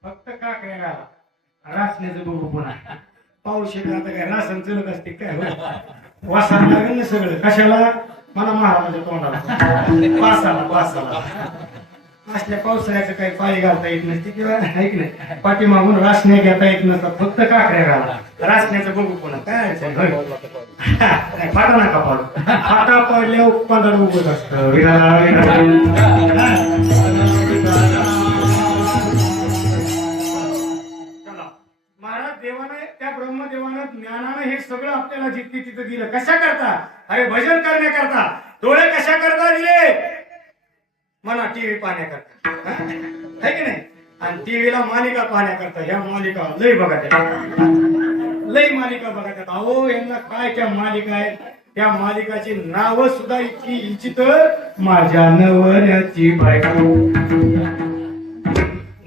फक्त का करायला रासण्याचं बघू पुन्हा. पाऊस येत आता काय रासन चलत असते काय, वासाला लागेल ना सगळं. कशाला, मला महाराजाच्या तोंडाला, वासाला वासाला. असल्या पावसाळ्याचं काही पाळी घालता येत नसते किंवा आहे की नाही पाठीमागून रासण्या घेता येत नसतात फक्त काकड्या घाला रासण्याचं बघू पुन्हा काय अडचण, होय. नाही, फाटा नका पाडू फाटा पडल्यावर पंधरा उभं असतं विराला, विराला. चला. महाराज देवाने त्या ब्रह्मदेवानं ज्ञानानं हे सगळं आपल्याला जिथे तिथं दिलं कशा करता अरे भजन करण्याकरता डोळे कशा करता दिले मला टीव्ही पाहण्याकरता है की नाही आणि टीव्हीला मालिका पाहण्याकरता ह्या मालिका लय बघा त्या लय मालिका बघा त्यात अहो यांना काय त्या मालिका आहेत त्या मालिकाची नाव सुद्धा इतकी इचितर माझ्या नवऱ्याची बायको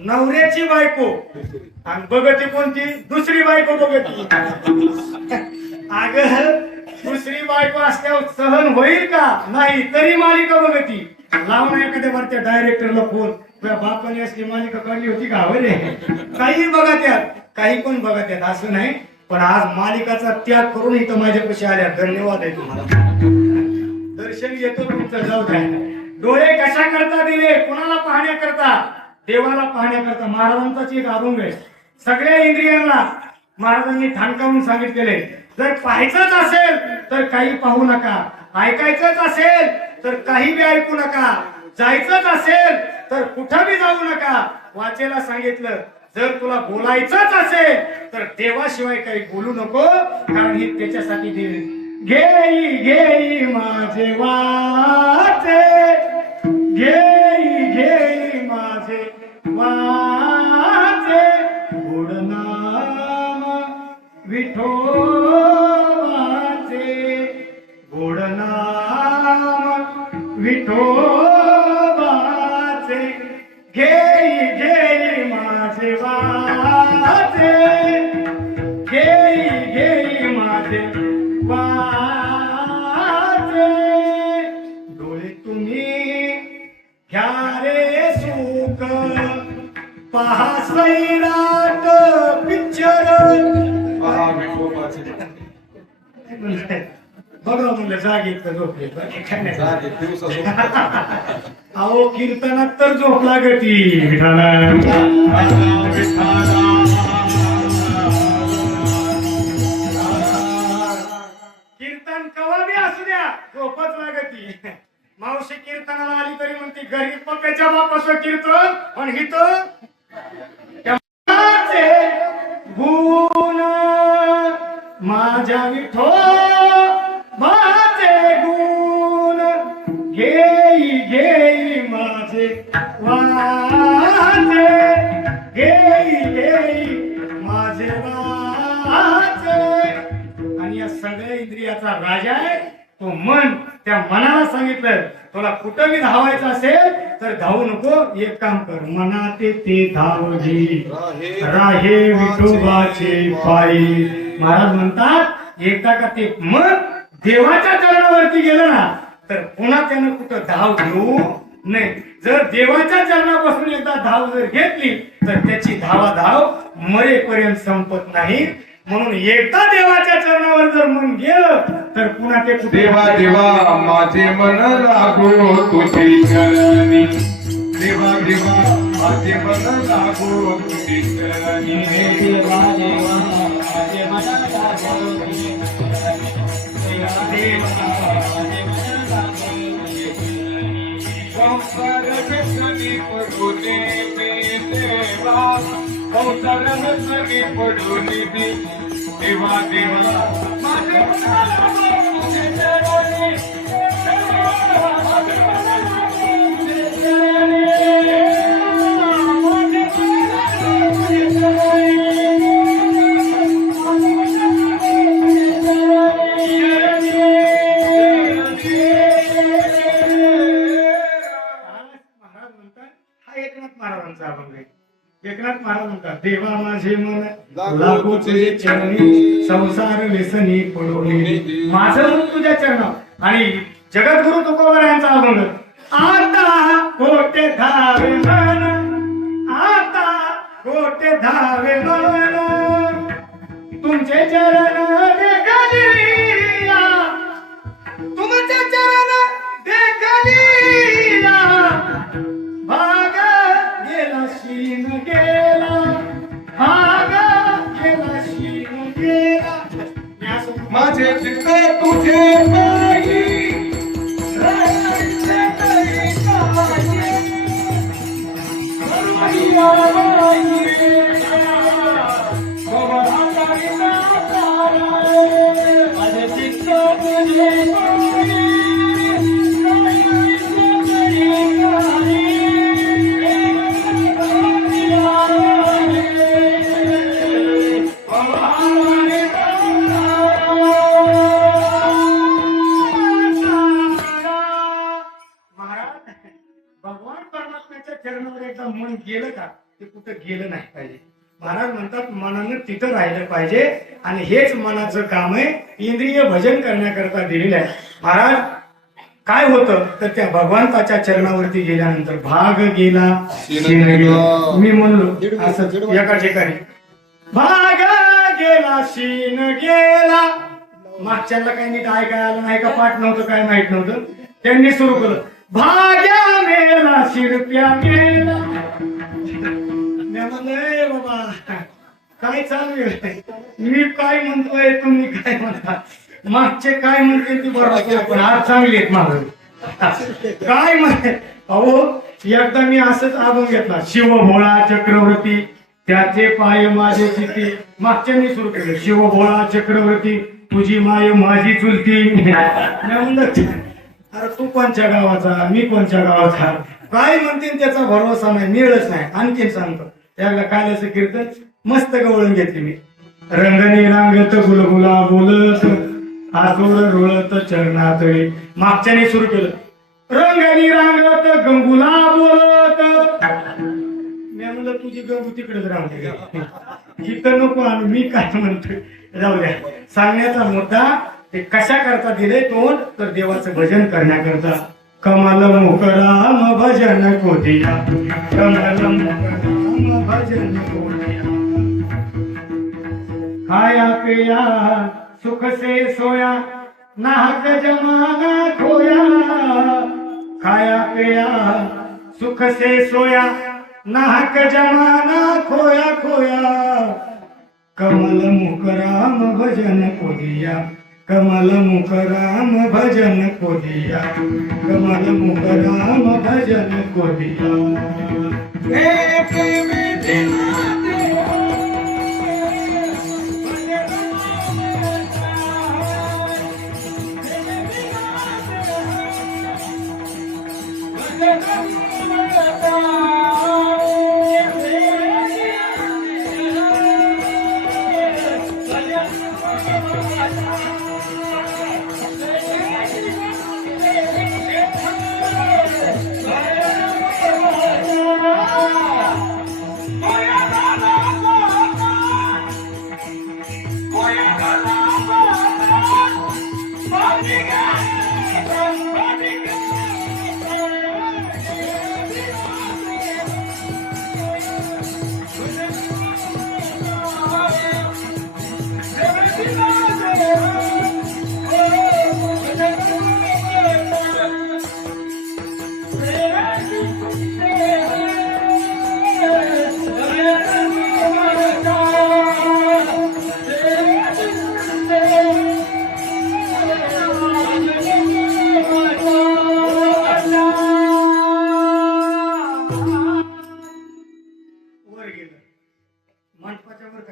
नवऱ्याची बायको आणि बघती कोणती दुसरी बायको बघती अग दुसरी बायको असल्यावर सहन होईल का नाही तरी मालिका बघती लावून एखाद्या भरत्या डायरेक्टरला फोन तुझ्या बापाने असली मालिका काढली होती का रे काही बघा त्यात काही पण बघा त्यात असं नाही पण आज मालिकाचा त्याग करून इथं माझ्यापाशी आल्या धन्यवाद आहे तुम्हाला दर्शन घेतो तुमचं जाऊ द्या डोळे कशा करता दिले कोणाला पाहण्याकरता देवाला पाहण्याकरता महाराजांचाच एक अभंग आहे सगळ्या इंद्रियांना महाराजांनी ठाणकावून सांगितलेले जर पाहायचंच असेल तर काही पाहू नका ऐकायचंच असेल तर काही बी ऐकू नका जायचंच असेल तर कुठं बी जाऊ नका वाचेला सांगितलं जर तुला बोलायचंच असेल तर देवाशिवाय काही बोलू नको कारण हे त्याच्यासाठी दिले घेई घेई माझे वाचे घेई घेई माझे वाचे गोड नाम विठोबाचे गोड नाम विठोबाचे घेई घेई माझे वाचे घेई घेई माझे वाचे डोळे तुम्ही घ्या रे सुख पहा सैराट पिक्चर बघा म्हणलं जागेत का झोपले अहो कीर्तनात तर झोप लागती कीर्तन कवा बी असू द्या झोपच लागती मावशी कीर्तनाला आली तरी म्हणते घरी पप्याच्या बापाचं कीर्तन पण हित गुण माझ्या विठो माझे गुण घेई घेई माझे वाचे घेई घेई माझे वाचे आणि या सगळ्या इंद्रियाचा राजा आहे तो मन त्या मनाला सांगितलं तुला कुठं बी धावायचं असेल तर धावू नको एक काम कर मना ते धावजी राहे विठोबाचे पायी महाराज म्हणतात एकदा का ते मन देवाच्या चरणावरती गेलं ना तर पुन्हा त्यानं कुठं धाव घेऊ नाही जर देवाच्या चरणापासून एकदा धाव जर घेतली तर त्याची धावाधाव मरेपर्यंत संपत नाही म्हणून एकदा देवाच्या चरणावर जर मन गेलं तर पुन्हा ते कुठे देवा देवा माझे मन लागो तुझी चरणी देवा देवा माझे मन लागो तुझी चरणी देवा देवा माझे मन लागो तुझी संसार व्यसनी पडूने मी देवा संसार व्यसनी पडूने मी देवा देवा माझे मन लागो तुझी चरणी एकनाथ महाराज म्हणतात देवा माझे मन लागो तुझे चरणी संसार व्यसनी पडोनी माझं मन तुझ्या चरणावर आणि जगद्गुरु तुकोबर यांचा अभंग आता कोटे धावे मन आता कोटे धावे मन तुमचे चरण देखलिया तुमचे चरण देखलिया भाग महाराज भगवान परमात्म्याच्या चरणावर एकदा मन गेलं का ते कुठं गेलं नाही पाहिजे. महाराज म्हणतात मनानं तिथं राहिलं पाहिजे आणि हेच मनाचं काम आहे. इंद्रिय भजन करण्याकरता दिलेलं आहे. महाराज काय होतं तर त्या भगवंताच्या चरणावरती गेल्यानंतर भाग गेला शीन गेला. मी म्हणलो असं एका ठिकाणी भाग गेला शीन गेला. मागच्याला काही नीट ऐकायला आलं नाही का पाठ नव्हतं काय माहित नव्हतं. त्यांनी सुरू केलं भाग्या मेला शिरप्या मेला. मी म्हणलं "ए बाबा काय चालू आहे मी काय म्हणतोय तुम्ही काय म्हणता मागचे काय म्हणते ती बरोबर पण आज चांगली आहेत माझं काय म्हणते. अहो एकदा मी असंच आबून घेतला शिव भोळा चक्रवर्ती त्याचे पाय माझे चिती. मागच्यांनी सुरू केलं शिव भोळा चक्रवर्ती तुझी माय माझी चुलती. मी म्हणलं अरे तू कोणच्या गावाचा मी कोणच्या गावाचा काय म्हणतील त्याचा भरोसा नाही मिळच नाही. आणखीन सांगतो त्याला काल्याचं कीर्तन मस्त गवळून घेतली मी. रंगणी रांगत गुलगुला बोलत आसोड रोळत चरणातळी. मागच्याने सुरू केलं रंगणी रांगत गंगुला बोलत. मी म्हणलं तुझी गंगू तिकडेच राहते इथं नको आणि मी काय म्हणतोय जाऊ द्या. सांगण्याचा मुद्दा ते कशा करता दिले तोंड तर देवाचं भजन करण्याकरता. कमल मुकराम भजन कोदिया कमल मुकराम भजन कोदिया. खाया पिया सुख से सोया नाहक जमाना खोया. खाया पिया सुख से सोया नाहक जमाना खोया खोया. कमल मुकराम भजन कोदिया कमल मुकराम भजन कोदिया कमल मुकराम भजन कोदिया.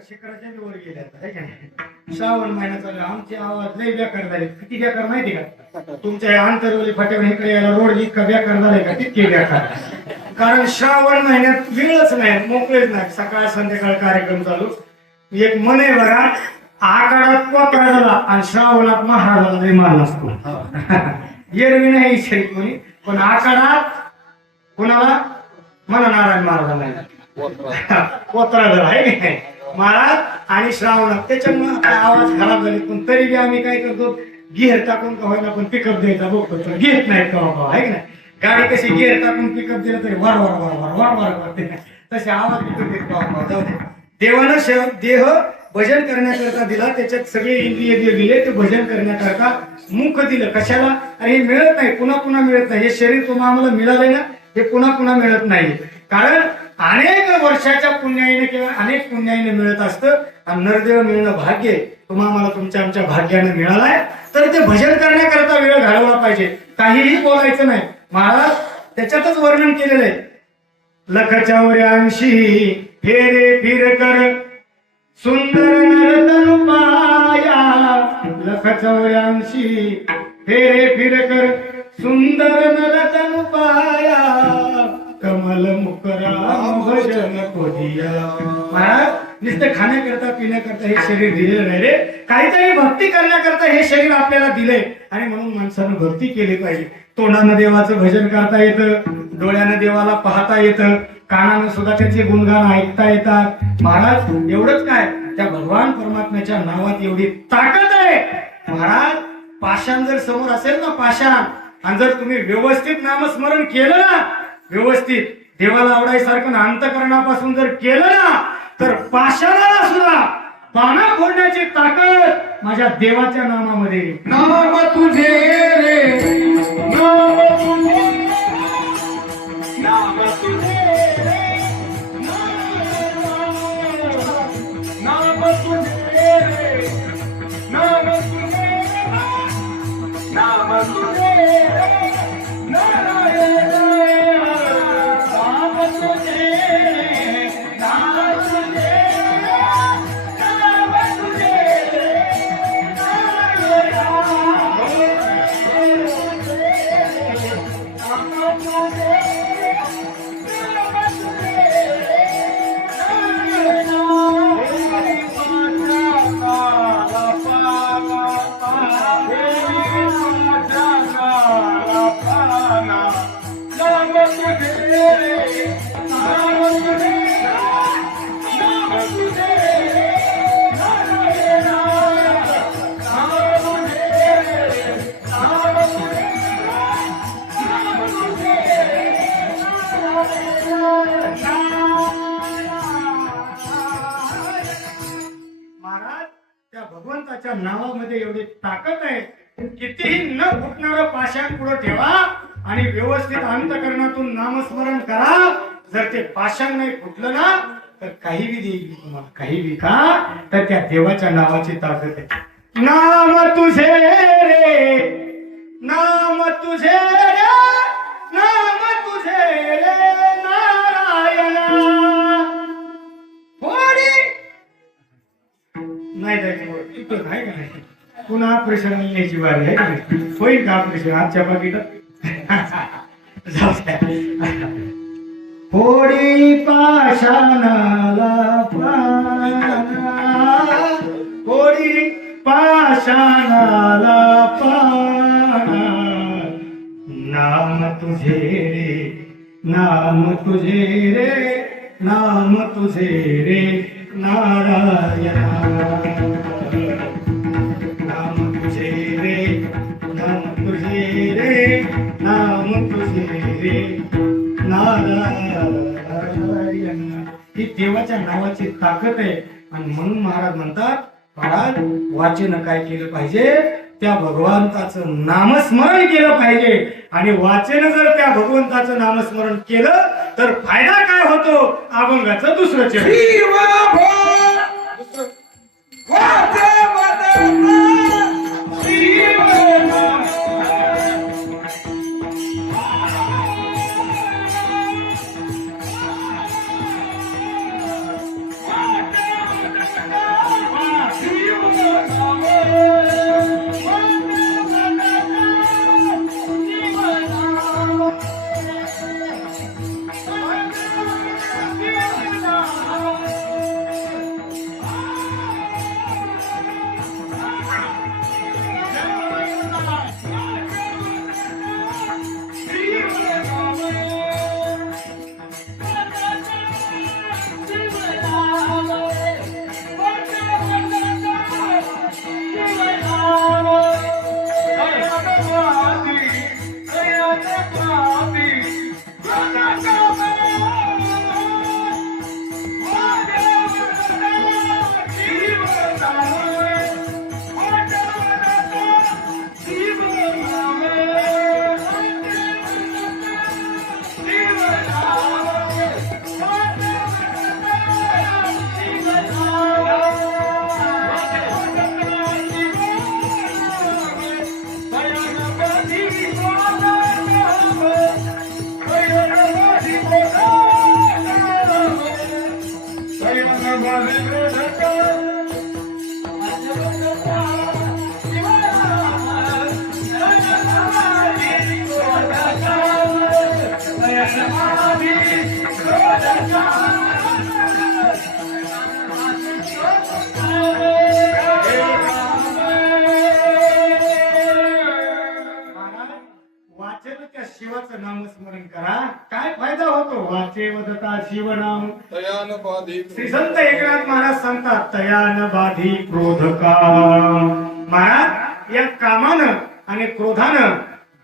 शिखराच्या वर गेल्या आहे का नाही. श्रावण महिना चालू आमचे आवाज लय बेकार झाले. किती बेकार माहिती का तुमच्या आंतरवली फाट्यावर इकडे यायला रोड इतका बेकार झालाय का तितके बेकार. कारण श्रावण महिन्यात वेळच नाही मोकळेच नाही. सकाळ संध्याकाळ कार्यक्रम चालू. एक मन आहे बघा आकारात कोकरा झाला आणि श्रावणात महाराजाला लय मान असतो. एरवी नाही इच्छित कोणी पण आकारात कोणाला मला नारायण महाराजांना कोत्रा झाला आहे की नाही महाराज. आणि श्रावणात त्याच्यामुळे आवाज खराब झाले पण तरी बी आम्ही काय करतो गिअर टाकून का व्हायला पण पिकअप द्यायचा बघतो तर घेत नाही का आहे की नाही. गाडी कशी गिअर टाकून पिकअप दिलं तरी वार वार वार वार वार वार करते तसे आवाज जाऊ दे. देवानं देह भजन करण्याकरता दिला त्याच्यात सगळे इंद्रिय दिले ते भजन करण्याकरता मुख दिलं कशाला. आणि हे मिळत नाही पुन्हा पुन्हा मिळत नाही. हे शरीर तुम्हाला आम्हाला मिळाले ना हे पुन्हा पुन्हा मिळत नाही. कारण अनेक वर्षाच्या पुण्याईने किंवा अनेक पुण्याईने मिळत असतं. आणि नरदेव मिळणं भाग्य तुम्हाला मला तुमच्या आमच्या भाग्याने मिळालाय. तर ते भजन करण्याकरता वेळ घालवला पाहिजे. काहीही बोलायचं नाही. महाराज त्याच्यातच वर्णन केलेलं आहे. लख 84 फेरे फिर कर सुंदर नरतनु पाया. लख 84 फेरे फिर कर सुंदर नरतनु पाया. कमल मुकराम भजन कोदिया. महाराज नुसतं खाण्याकरता पिण्याकरता हे शरीर दिलेलं नाही रे. काहीतरी भक्ती करण्याकरता हे शरीर आपल्याला दिले आणि म्हणून माणसानं भक्ती केली पाहिजे. तोंडानं देवाचं भजन करता येतं, डोळ्यानं देवाला पाहता येतं, कानानं सुद्धा त्याचे गुणगान ऐकता येतात. महाराज एवढंच काय, त्या भगवान परमात्म्याच्या नावात एवढी ताकद आहे. महाराज पाषाण जर समोर असेल ना, पाषाण, आणि जर तुम्ही व्यवस्थित नामस्मरण केलं ना, व्यवस्थित देवाला आवडायसारखं अंतकरणापासून जर केलं ना, तर पाषाणाला सुद्धा पाना फोडण्याची ताकद माझ्या देवाच्या नामामध्ये. नाम तुझे रे, नाम तुझे, नाम तुझे रे, नाम तुझे रे, नाम तुझे, नाम तुझे रे, नारायण. नाम तुझे रे, नाम तुझे, नाम तुझे रे, महाराज त्या भगवंताच्या नावामध्ये एवढी ताकद आहे. कितीही न फुटणारं पाषाण पुढे ठेवा आणि व्यवस्थित अंतकरणातून नामस्मरण करा. जर ते पाषाण नाही फुटलं ना, तर काही बी देईल तुम्हाला, काही बी का, तर त्या देवाच्या नावाची ताकद आहे. नाम तुझे रे, नाम तुझे रे, नाम तुझे रे, नारायणा. होडी नाही जायचं, इथं आहे का नाही, पुन्हा ऑपरेशन न्यायची बारी आहे का नाही? होईल का ऑपरेशन आजच्या पाकिटात? जाऊ द्या. होडी पाषाणाला पाना, होडी पाषाणाला पाना. नाम तुझे रे, नाम तुझे रे, नाम तुझे रे, नारायणा. नाम तुझे रे, नाम तुझे रे, नाम तुझे रे, नारायण. ही देवाच्या नावाची ताकद आहे. आणि म्हणून महाराज म्हणतात, महाराज वाचन काय केलं पाहिजे, त्या भगवंताचं नामस्मरण केलं पाहिजे. आणि वाचन जर त्या भगवंताचं नामस्मरण केलं तर फायदा काय होतो, अभंगाचं दुसरं चरण. महाराज, वाचेल त्या शिवाचं नामस्मरण करा. काय फायदा होतो? वाचे वदता शिवनाम. तयान बाधी श्री संत एकनाथ महाराज सांगतात तयान बाधी क्रोध का. महाराज, या कामानं आणि क्रोधानं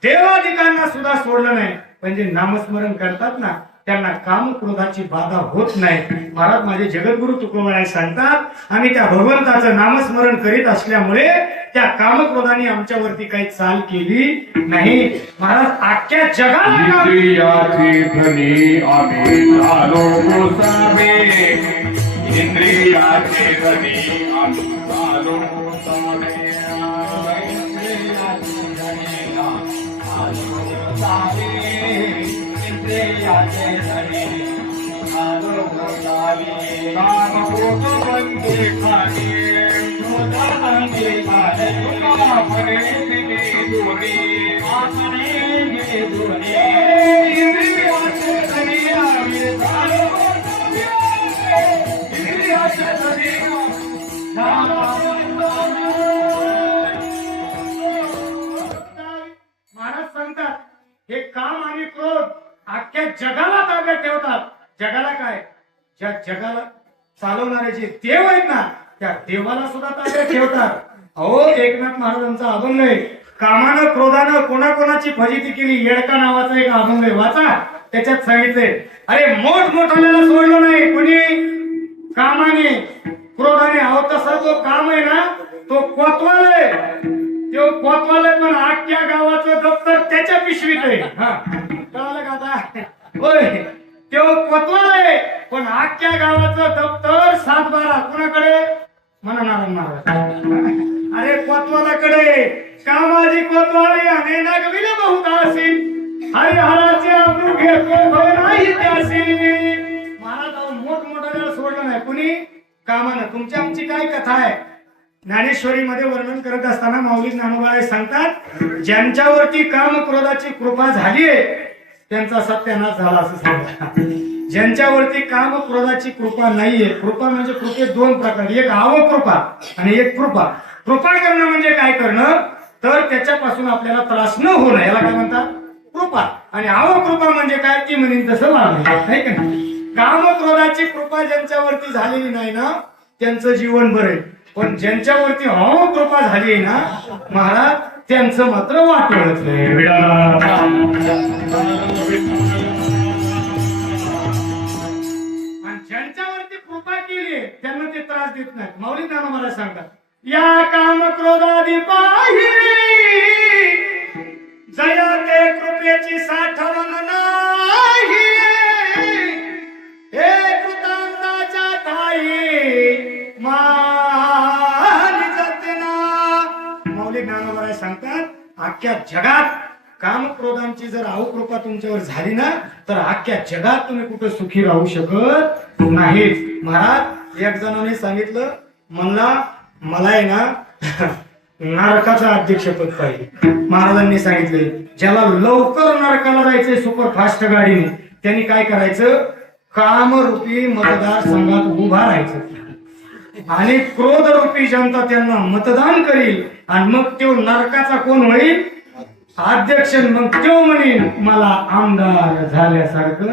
देवाधिकांना सुद्धा सोडलं नाही. पण जे नामस्मरण करतात ना त्यांना काम क्रोधाची बाधा होत नाही. महाराज, माझे जगद्गुरु तुकोबाराय सांगतात आम्ही त्या भगवंताचं नामस्मरण करीत असल्यामुळे त्या कामक्रोधाने आमच्यावरती काही चाल केली नाही. महाराज, अख्ख्या जगाला इंद्रियाची धनी आम्ही झालो गोसावे. इंद्रियाचे धनी आम्ही झालो गोसावे. काम क्रोध बंदे खाणे. आपणे दिले दोरी. इंद्रियाचे धनी आम्ही झालो गोसावे. इंद्रियाचे धनी महाराज सांगतात हे काम आणि क्रोध अख्ख्या जगाला ताब्यात ठेवतात. जगाला काय? ज्या जगाला चालवणारे जे देव आहेत ना त्या देवाला सुद्धा ताब्यात ठेवतात. अहो, एकनाथ महाराजांचा अभंग आहे. कामानं क्रोधानं कोणाकोणाची फजिती केली. येडका नावाचा एक अभंग आहे, वाचा. त्याच्यात सांगितले अरे मोठमोठाल्याला सोडलं नाही कोणी. कामाने क्रोधाने. अहो, तसा जो काम आहे ना तो कोतवाल तो कोतवाल पण अख्ख्या गावाचं दप्तर त्याच्या पिशवीत आहे. हा, कळालं का आता? होय, तो कोतवाल आहे पण अख्ख्या गावाचं दप्तर 7-12 कुणाकडे? म्हणा नारायण महाराज. अरे कोतवालाकडे. कामाची कोतवाली आणि नागविले बहुतासी. हरिहराचे अमृत घेतो भय नाही त्यासी. महाराज, मोठमोठ्याला सोडलं नाही कुणी. कामानं. तुमची आमची काय कथा आहे? ज्ञानेश्वरी मध्ये वर्णन करत असताना माऊली ज्ञानोबा सांगतात ज्यांच्यावरती काम क्रोधाची कृपा झालीये त्यांचा सत्यानाश झाला असं सांगतात. ज्यांच्यावरती काम क्रोधाची कृपा नाहीये. कृपा म्हणजे कृपेत 2 प्रकार. एक आवकृपा आणि एक कृपा. कृपा करणं म्हणजे काय करणं तर त्याच्यापासून आपल्याला त्रास न होणं याला काय म्हणतात? कृपा. आणि आवकृपा म्हणजे काय? ती म्हणेन तसं वागणं. नाही का? काम क्रोधाची कृपा ज्यांच्यावरती झालेली नाही ना त्यांचं जीवन बरं आहे. पण ज्यांच्यावरती कृपा झाली आहे ना महाराज त्यांचं मात्र वाटोळच नाही. आणि ज्यांच्यावरती कृपा केली त्यांना ते त्रास देत नाहीत. माऊली ज्ञानोबा सांगतात या काम क्रोधादी पाही जया ते कृपेची साठवण नाही. हे कृतांताच्या ठाई माऊली ज्ञानोबा सांगतात अख्ख्या जगात काम क्रोधांची जर अवकृपा तुमच्यावर झाली ना तर अख्ख्या जगात तुम्ही कुठे सुखी राहू शकत नाहीत. महाराज, एक जणांनी सांगितलं मला आहे ना नरकाचं अध्यक्षपद पाहिजे. महाराजांनी सांगितले ज्याला लवकर नरकाला जायचंय सुपरफास्ट गाडीने त्यांनी काय करायचं? कामरूपी मतदारसंघात उभा राहायचं आणि क्रोधरूपी जनता त्यांना मतदान करील आणि मग तो नरकाचा कोण होईल? अध्यक्ष. मग तो म्हणेल मला आमदार झाल्यासारखं.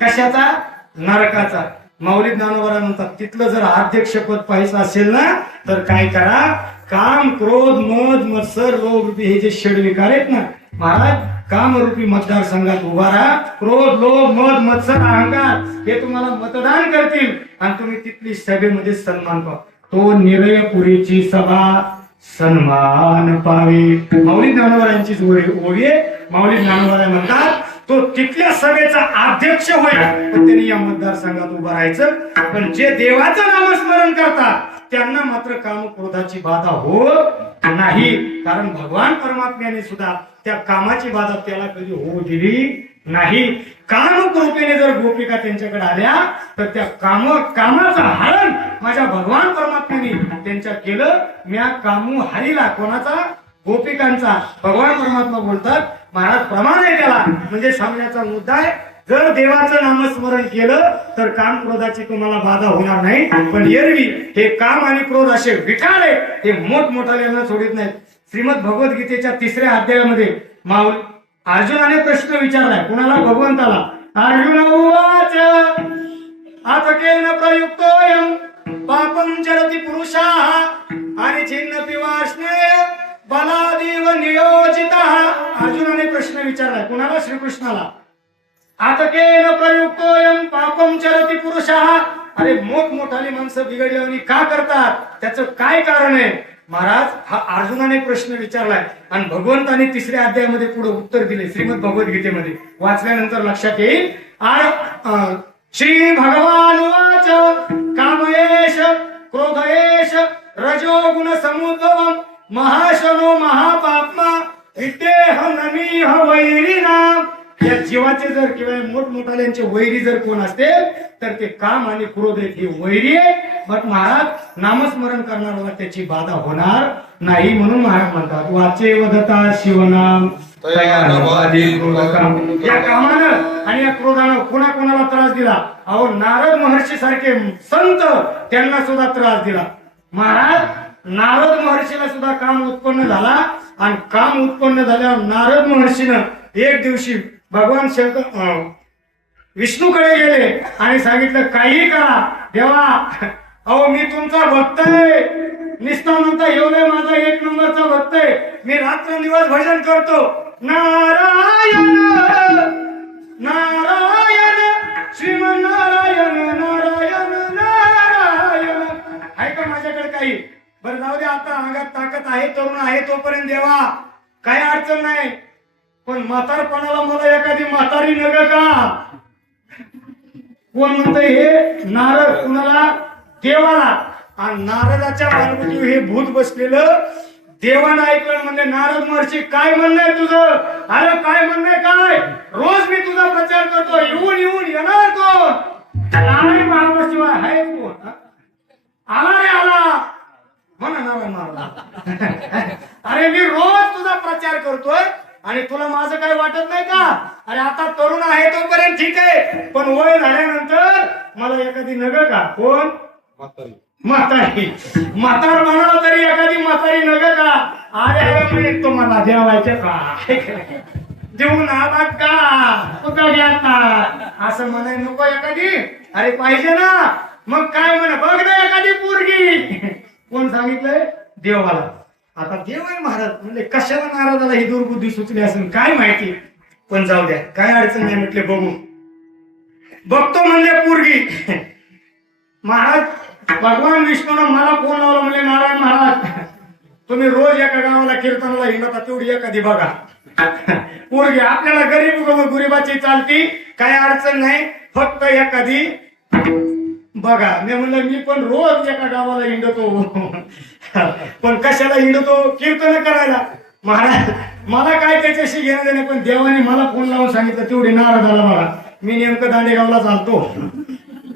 कशाचा? नरकाचा. माऊली ज्ञानोबा म्हणतात तिथलं जर अध्यक्षपद पाहायचं असेल ना तर काय करा? काम क्रोध मद मत्सर लोभ रूपी हे जे षडविकार आहेत ना महाराज कामरूपी मतदारसंघात उभा राहा. क्रोध लोभ मद मत्सर अहंकार हे तुम्हाला मतदान करतील आणि तुम्ही तिथली सभेमध्ये सन्मान पाहा. तो निरयपुरीची सभा सन्मान पावे. माऊली ज्ञानोबा ओळी माऊली ज्ञानोबा म्हणतात तो तिथल्या सभेचा अध्यक्ष होईल पण त्यांनी या मतदारसंघात उभं राहायचं. पण जे देवाचं नामस्मरण करतात त्यांना मात्र काम क्रोधाची बाधा होत नाही. कारण भगवान परमात्म्याने सुद्धा त्या कामाची बाधा त्याला कधी होऊ दिली नाही. कामकृपेने जर गोपिका त्यांच्याकडे आल्या तर त्या कामाचं हरण माझ्या भगवान परमात्म्याने त्यांच्या केलं. म्या कामू हरिला. कोणाचा? गोपिकांचा. भगवान परमात्मा बोलतात महाराज प्रमाण आहे त्याला, म्हणजे सांगण्याचा मुद्दा आहे जर देवाचं नामस्मरण केलं तर काम क्रोधाची तुम्हाला बाधा होणार नाही. पण एरवी हे काम आणि क्रोध असे विकार आहे, हे मोठमोठाल्यांना सोडित नाहीत. श्रीमद भगवद्गीतेच्या 3ऱ्या अध्यायामध्ये माऊल अर्जुनाने प्रश्न विचारलाय कुणाला? भगवंताला. अर्जुन उवाच आतकेन प्रयुक्तोयम पापं चरति पुरुषाः आणि छिन्न पिवाष्णे बलादेव नियोजितः. अर्जुनाने प्रश्न विचारलाय कुणाला? श्रीकृष्णाला. आतकेन प्रयुक्तोयम पापं चरति पुरुषाः, अरे मोठमोठाली माणसं बिघडल्याने का करतात, त्याचं काय कारण आहे? महाराज हा अर्जुनाने प्रश्न विचारलाय आणि भगवंताने 3ऱ्या अध्यायामध्ये पुढे उत्तर दिले. श्रीमद भगवद्गीतेमध्ये वाचल्यानंतर लक्षात येईल. श्री भगवान वाच कामयेश क्रोधयेश रजोगुण समुद्भवम महाशनो महापाप्मा विद्येह नमीह वैरिनाम. या जीवाचे जर किंवा मोठमोठाल्यांचे वैरी जर कोण असतील तर ते काम आणि क्रोध हे वैरी आहे. बट महाराज नामस्मरण करणाऱ्याला त्याची बाधा होणार नाही, म्हणून महाराज म्हणतात वाचे वदता शिवनाम या कामानं आणि या क्रोधानं कोणाकोणाला त्रास दिला? अहो नारद महर्षी सारखे संत त्यांना सुद्धा त्रास दिला. महाराज नारद महर्षीला सुद्धा काम उत्पन्न झाला आणि काम उत्पन्न झाल्यावर नारद महर्षीनं एक दिवशी भगवान शंकर विष्णूकडे गेले आणि सांगितलं काही करा देवा, अहो मी तुमचा भक्त आहे, निस्ता म्हणता एवढे माझा 1 नंबरचा भक्त आहे, मी रात्रंदिवस भजन करतो. नारायण नारायण श्रीमन्नारायण नारायण नारायण. आहे का माझ्याकडे काही? बरं जाऊ दे, आता अंगात ताकद आहे, तरुण आहे तोपर्यंत देवा काही अडचण नाही. पण म्हातारपणाला मला एखादी म्हातारी नग का? कोण म्हणतंय हे? नारद. कुणाला? देवाला. आणि नारदाच्या मानगुटीवर हे भूत बसलेलं देवानं ऐकलं. म्हणजे नारद महर्षी काय म्हणणं आहे तुझं? अरे काय म्हणणं आहे काय? रोज मी तुझा प्रचार करतो, येऊन येऊन येणार कोण? नारायण महाराष्ट्राशिवाय आहे कोण? आला रे आला म्हणा नारायण महाराज. अरे मी रोज तुझा प्रचार करतोय आणि तुला माझं काही वाटत नाही का? अरे आता तरुण आहे तोपर्यंत ठीक आहे, पण वय झाल्यानंतर मला एखादी नग का? कोण? म्हातारी. म्हातार म्हणाला तरी एखादी म्हातारी नग का? अरे अरे म्हणजे तुम्हाला जेवायचं का? जेवून आला का? कुठं गेला असं म्हणाय नको एखादी? अरे पाहिजे ना. मग काय म्हणा, बघ ना एखादी पोरगी. कोण सांगितलंय? देवाला. आता देव आहे महाराज म्हणजे कशाला नारदाला ही दुर्बुद्धी सुचली असेल काय माहिती, पण जाऊ द्या काय अडचण नाही म्हटले बघू. बघतो म्हणले पोरगी. महाराज भगवान विष्णूनं मला फोन लावला म्हणजे नारायण महाराज तुम्ही रोज एका गावाला कीर्तनाला हिंडता, तेवढी एखादी बघा पोरगी. आपल्याला गरीबाची चालती, काय अडचण नाही, फक्त एखादी बघा. मी म्हणलं मी पण रोज एका गावाला हिंडतो पण कशाला हिंडतो? कीर्तन करायला. महाराज मला काय त्याच्याशी घेणं देणं, पण देवाने मला फोन लावून सांगितलं तेवढी नारदाला बघा. मी नेमकं दांडेगावला चालतो,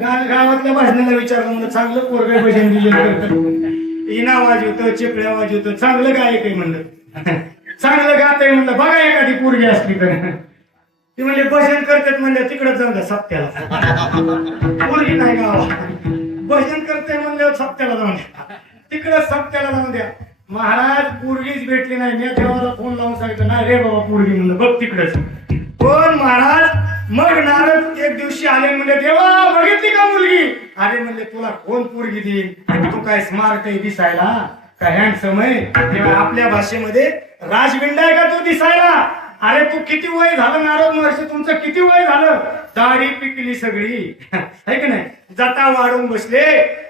गावातल्या भाजण्याला विचारलं म्हणलं चांगलं पोरगं भजन दिलं, इना वाजवतं, चिपळ्या वाजवतं, चांगलं गायक आहे म्हणलं, चांगलं गात आहे म्हणलं, बघा एखादी पोरगी असली तर. ती म्हणजे भजन करतात म्हणलं तिकडे जाऊन द्या सप्त्याला. पोरगी नाही गावात भजन करते म्हणलं सप्त्याला जाऊन द्या, तिकडे सप्त्याला जाऊन द्या. महाराज पोरगीच भेटली नाही. मी देवाला फोन लावून सांगितलं नाही रे बाबा पोरगी म्हणलं बघ तिकडेच. पण महाराज मग नारद एक दिवशी आले म्हणले देवा बघितली का मुलगी? अरे म्हणले तुला कोण पोरगी देईल? तू काय स्मार्ट आहे दिसायला, काय हँडसम आहे, तेव्हा आपल्या भाषेमध्ये राजविंड आहे का तू दिसायला? अरे तू किती वय झालं नारद महर्षी, तुमचं किती वय झालं? दाढी पिकली सगळी आहे की नाही, जटा वाढून बसले,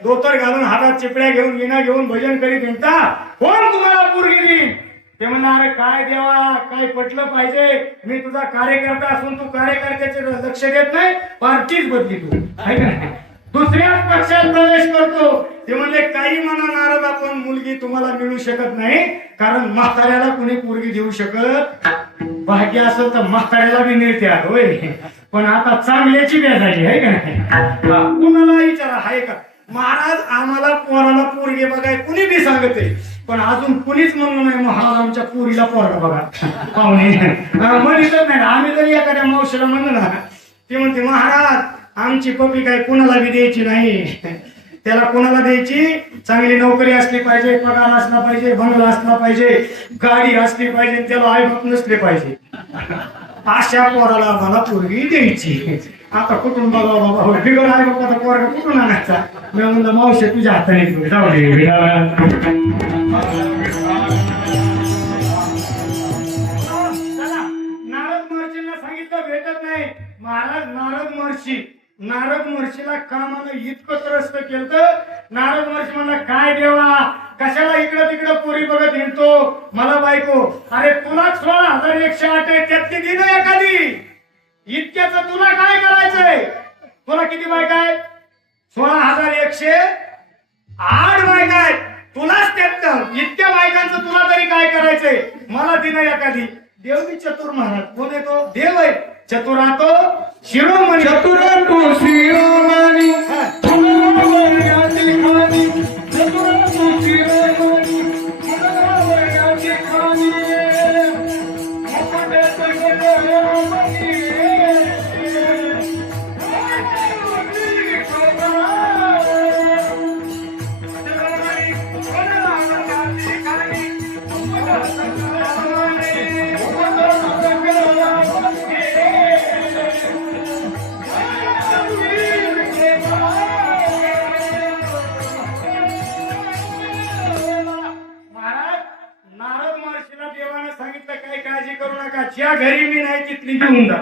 धोतर घालून हातात चिपड्या घेऊन विना घेऊन भजन करीत म्हणता कोण तुम्हाला पोरगी देईल? ते म्हणलं अरे काय देवा काय पटलं पाहिजे, मी तुझा कार्यकर्ता असून तू कार्यकर्त्याचे लक्ष देत नाही, पार्टीच बदली तू आहे का नाही, दुसऱ्याच पक्षात प्रवेश करतो. ते म्हणले काही म्हणा नारद आपण मुलगी तुम्हाला मिळू शकत नाही, कारण म्हाताऱ्याला कुणी पोरगी देऊ शकत, भाग्य असेल तर म्हाताऱ्याला बी मिळते होय, पण आता चांगल्याची बेजारी आहे का नाही. कुणाला विचारा आहे का महाराज आम्हाला पोराला पोरगे बघाय कुणी बी सांगते, पण अजून कुणीच म्हणलं नाही महाराज आमच्या पोरीला पोरगा बघा. पाहुणे म्हणतच नाही. आम्ही जरी एखाद्या मावशीला म्हणलं ना, ती म्हणते महाराज आमची पपी काय कुणाला बी द्यायची नाही. त्याला कोणाला द्यायची, चांगली नोकरी असली पाहिजे, पगार असला पाहिजे, बंगला असला पाहिजे, गाडी असली पाहिजे, त्याला आईबाप नसले पाहिजे. अशा पोराला मला पोरगी द्यायची. आता कुठून बघा बाबा बिगड आहे बाबा पोरगा कुठून आणायचा. मी म्हणलं मावशी तुझ्या हाताने जाऊ दे. नारद महर्षींना सांगितलं भेटत नाही. महाराज नारद महर्षीला कामानं इतकं त्रस्त केलं. नारद महर्षी म्हणला काय देवा कशाला इकडं तिकडं पोरी बघत हिंडतो, मला बायको. अरे तुला 16,108 आहे, त्यातली दिन एखादी. इतक्याच तुला काय करायचंय? तुला किती बायका आहेत? 16,108 बायका आहेत. तुलाच त्यात इतक्या बायकांचं तुला तरी काय करायचंय? मला दिन एखादी. देव बी चतुर महाराज. कोण आहे तो? देव आहे. चतुरातो शिरोमणी. चतुरातो शिरोमणी फुलावरची खाणी. चतुरातो शिरोमणी फुलावरची खाणी. मुकुटाचं गळमणी. ज्या घरी मी नाही तिथली घेऊन जा.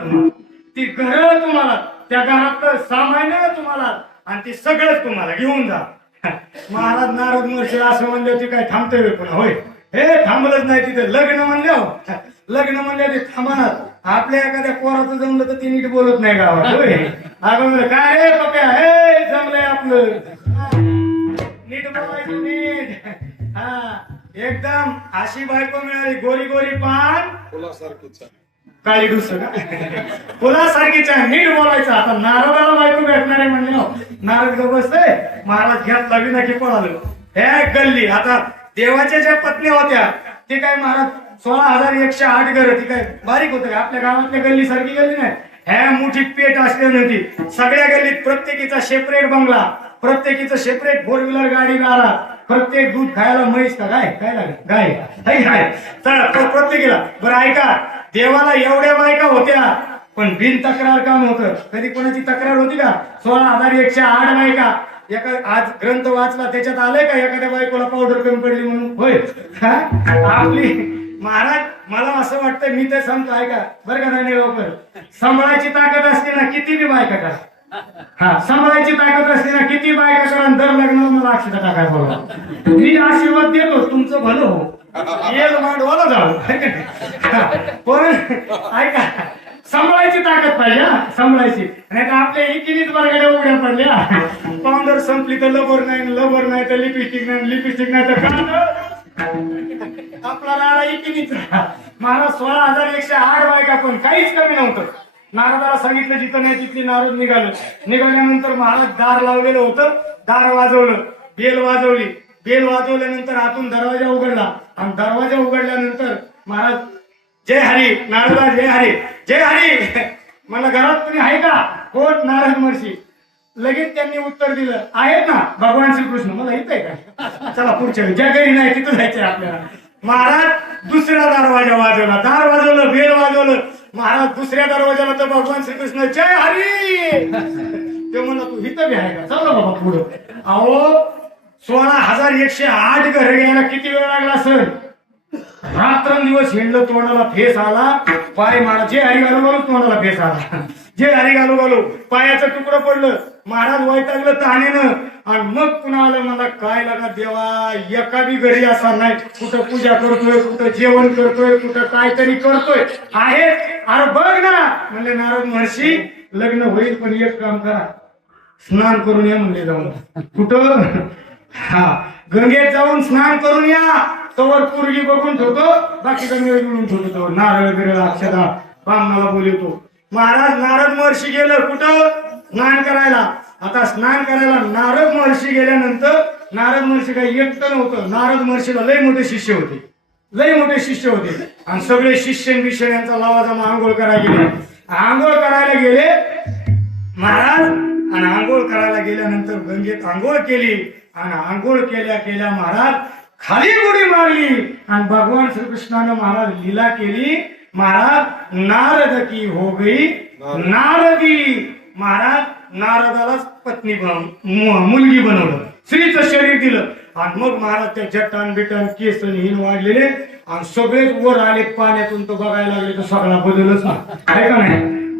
ती घर तुम्हाला, त्या घरातलं सामान्य तुम्हाला, आणि ते सगळंच तुम्हाला घेऊन जा. महाराज नारद महर्षीला असं म्हणले होते काय थांबतोय पुन्हा? होय हे थांबलंच नाही. तिथे लग्न म्हणले ते थांबणार. आपल्या एखाद्या पोराचं जमलं तर ती नीट बोलत नाही गावात. होय अगं म्हणलं काय रे पप्या हे जमलंय आपलं. नीट बोलायचं नीट. हा एकदम अशी बायको मिळाली गोरी गोरी पान काळी डुस फुलासारखीच्या. नीट बोलायचं. आता नारदाला बायको भेटणार आहे म्हणले नारद ग बसतोय. महाराज घ्यात लवी नक्की पळालो. हे गल्ली आता देवाच्या ज्या पत्नी होत्या ते काय महाराज 16,108 घर. ती काय बारीक होत का? आपल्या गावातल्या गल्ली सारखी गल्ली नाही. ह्या मुठीत पेट असली नव्हती. सगळ्या गल्लीत प्रत्येकीचा सेपरेट बंगला, प्रत्येकीचं सेपरेट 4 व्हीलर गाडी दारात, प्रत्येक दूध खायला म्हैस का गाय काय लागेल गाय हाय तर प्रत्येकीला. बरं ऐका, देवाला एवढ्या बायका होत्या पण बिन तक्रार काम होतं. कधी कोणाची तक्रार होती का? 16,108 बायका. एका आज ग्रंथ वाचला त्याच्यात आलंय का एखाद्या बायकोला पावडर कमी पडली म्हणून? होय आपली महाराज मला असं वाटतं, मी तर सांगतो ऐका बरं का राणीरावकर, सांभाळायची ताकद असते ना किती बी बायका करा. हा सांभाळायची ताकद असते ना किती बायका करा. दर लग्नाला मला अक्षता टाकाय बोला. मी आशीर्वाद देतो तुमचं भलं हो. येल मांडवाला जाऊ पण ऐका सांभाळायची ताकद पाहिजे. सांभाळायची नाही तर आपल्या एकीनेच बरगाड्या उघड्या पडल्या. पावडर संपली तर लबर नाही तर लिपस्टिक नाही तर आपला नारा एकीनीच. महाराज 16,108 बायका पण काहीच कमी नव्हतं. नारदाला सांगितलं जिथं नाही तिथली नारद निघाल्यानंतर महाराज दार लावलेलं होतं. दार वाजवलं, बेल वाजवली. बेल वाजवल्यानंतर आतून दरवाजा उघडला आणि दरवाजा उघडल्यानंतर महाराज जय हरी. नारदा जय हरी जय हरी. मला घरात कोणी आहे का? कोण? नारद महर्षी. लगेच त्यांनी उत्तर दिलं आहेत ना भगवान श्रीकृष्ण. मला येत आहे का? चला पुढच्या ज्या घरी नाही तिथं जायचंय आपल्याला. महाराज दुसरा दरवाजा वाजवला. दार वाजवलं, बेल वाजवलं. महाराज दुसऱ्या दरवाजाला तर भगवान श्रीकृष्ण जय हरी. ते म्हणलं तू इथं बी आहे का? चला बाबा पुढं. अहो 16,108 घर घ्यायला किती वेळ लागला सर? रात्रंदिवस हिंडलं, तोंडाला फेस आला. पाय मारा जे हरी घालू घालू तोंडाला फेस आला. जे हरी घालू घालू पायाचं तुकडं पडलं. महाराज वैतागलं तहानेनं आणि मग पुन्हा आलं. मला काय लागा देवा एका बी घरी असा नाही. कुठं पूजा करतोय, कुठं जेवण करतोय, कुठं काहीतरी करतोय आहे. अरे बघ ना म्हणले नारद महर्षी लग्न होईल पण एक काम करा, स्नान करून या म्हणले जाऊन. कुठं? हा गंगेत जाऊन स्नान करून या. तवर पोरगी बघून ठेवतो, बाकी गंगेत मिळून ठेवतो. नारळ बिरळ अक्षता ब्राह्मणाला बोलवतो. महाराज नारद महर्षी गेलं कुठं? स्नान करायला. आता स्नान करायला नारद महर्षी गेल्यानंतर नारद महर्षी काही एकटं नव्हतं. नारद महर्षीला लय मोठे शिष्य होते, लय मोठे शिष्य होते. आणि सगळे शिष्य विषय यांचा लावाजमा आंघोळ करायला गेले. आंघोळ करायला गेले महाराज, आणि आंघोळ करायला गेल्यानंतर गंगेत आंघोळ केली. आणि आंघोळ केल्या केल्या महाराज खाली उडी मारली. आणि भगवान श्रीकृष्णानं महाराज लीला केली. महाराज नारद की हो गई नारदी. महाराज नारदालाच पत्नी मुलगी बनवलं, स्त्रीचं शरीर दिलं. आणि मग महाराज त्या जटान बिटान केस हिन वाढलेले आणि सगळेच वर आले पाण्यातून. तो बघायला लागले तर सगळा बदलच ना, आहे का नाही.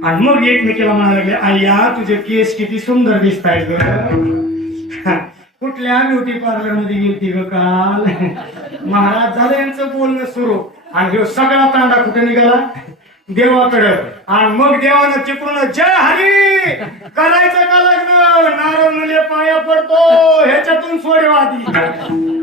आणि मग एकमेकीला म्हणायला लागले, आय्या तुझे केस किती सुंदर दिसत आहेत ग. कुठल्या ब्युटी पार्लर मध्ये गेलती ग काल. महाराज झालं यांचं बोलणं सुरू. आणि ह्यो सगळा तांडा कुठे निघाला देवाकडं. आणि मग देवानं चिपळून जय हरी करायचं का लग्न. नारद मुले पाया पडतो ह्याच्यातून सोडेवादी.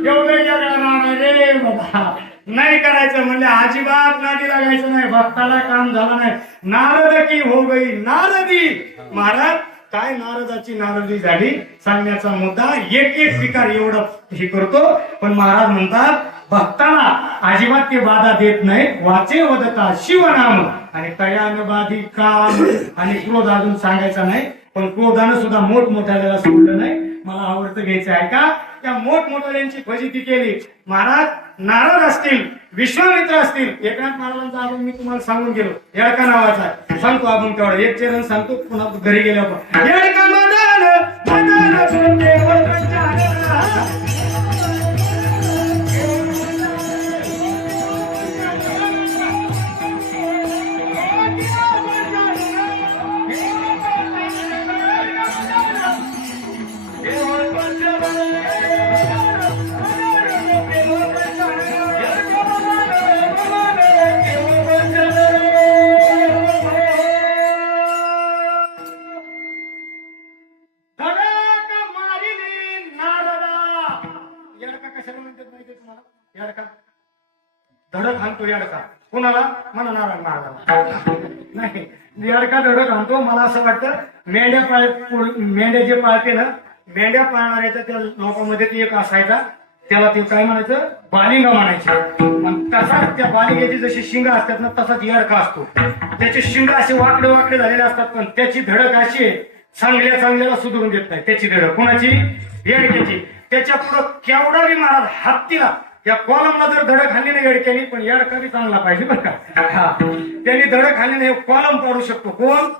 एवढं राहणार रे बाबा. नाही करायचं म्हणजे अजिबात नादी लागायचं नाही. भक्ताला काम झालं नाही. नारद की हो गई नारदी. महाराज काय नारदाची नारदी झाली सांगण्याचा मुद्दा एक एक विकार एवढं हे करतो. पण महाराज म्हणतात भक्ताला अजिबात ते बाधा देत नाही. वाचे वदता शिवनाम आणि तयान बाधी काम. आणि क्रोध अजून सांगायचा नाही. पण क्रोधानं सुद्धा मोठमोठ्याला सोडलं नाही. मला आवडतं घ्यायचं आहे का त्या मोठमोठ्यांची फजिती केली. महाराज नारद असतील, विश्वामित्र असतील. एकनाथ महाराजांचा अभंग मी तुम्हाला सांगून गेलो, येडका नावाचा सांगतो अभंग तेवढा. एक चरण सांगतो पुन्हा घरी गेल्यावर. येडका मदन मदन सोडे वरच्या धडक हाणतो येडका. कोणाला म्हणा नारायण महाराजाला. नाही येडका धडक हाणतो. मला असं वाटतं मेंढ्या जे पाळते ना, मेंढ्या पाळणाऱ्याच्या त्या लोकांमध्ये ते एक असायचा. त्याला ते काय म्हणायचं बालिंगा म्हणायचे. तसाच त्या बालिंग्याची जशी शिंग असतात ना तसाच येडका असतो. त्याचे शिंग असे वाकडे वाकडे झालेले असतात. पण त्याची धडक अशी चांगल्या चांगल्याला सुधरून देत नाही. त्याची धडक कोणाची येडक्याची. त्याच्या पुढं केवढा बी महाराज हत्तीला या कॉलमला जर धडक हाणली नाही येडक्यानी, पण येडका बी चांगला पाहिजे बरं का. त्यांनी धडक हाणली नाही कॉलम पाडू शकतो. कोण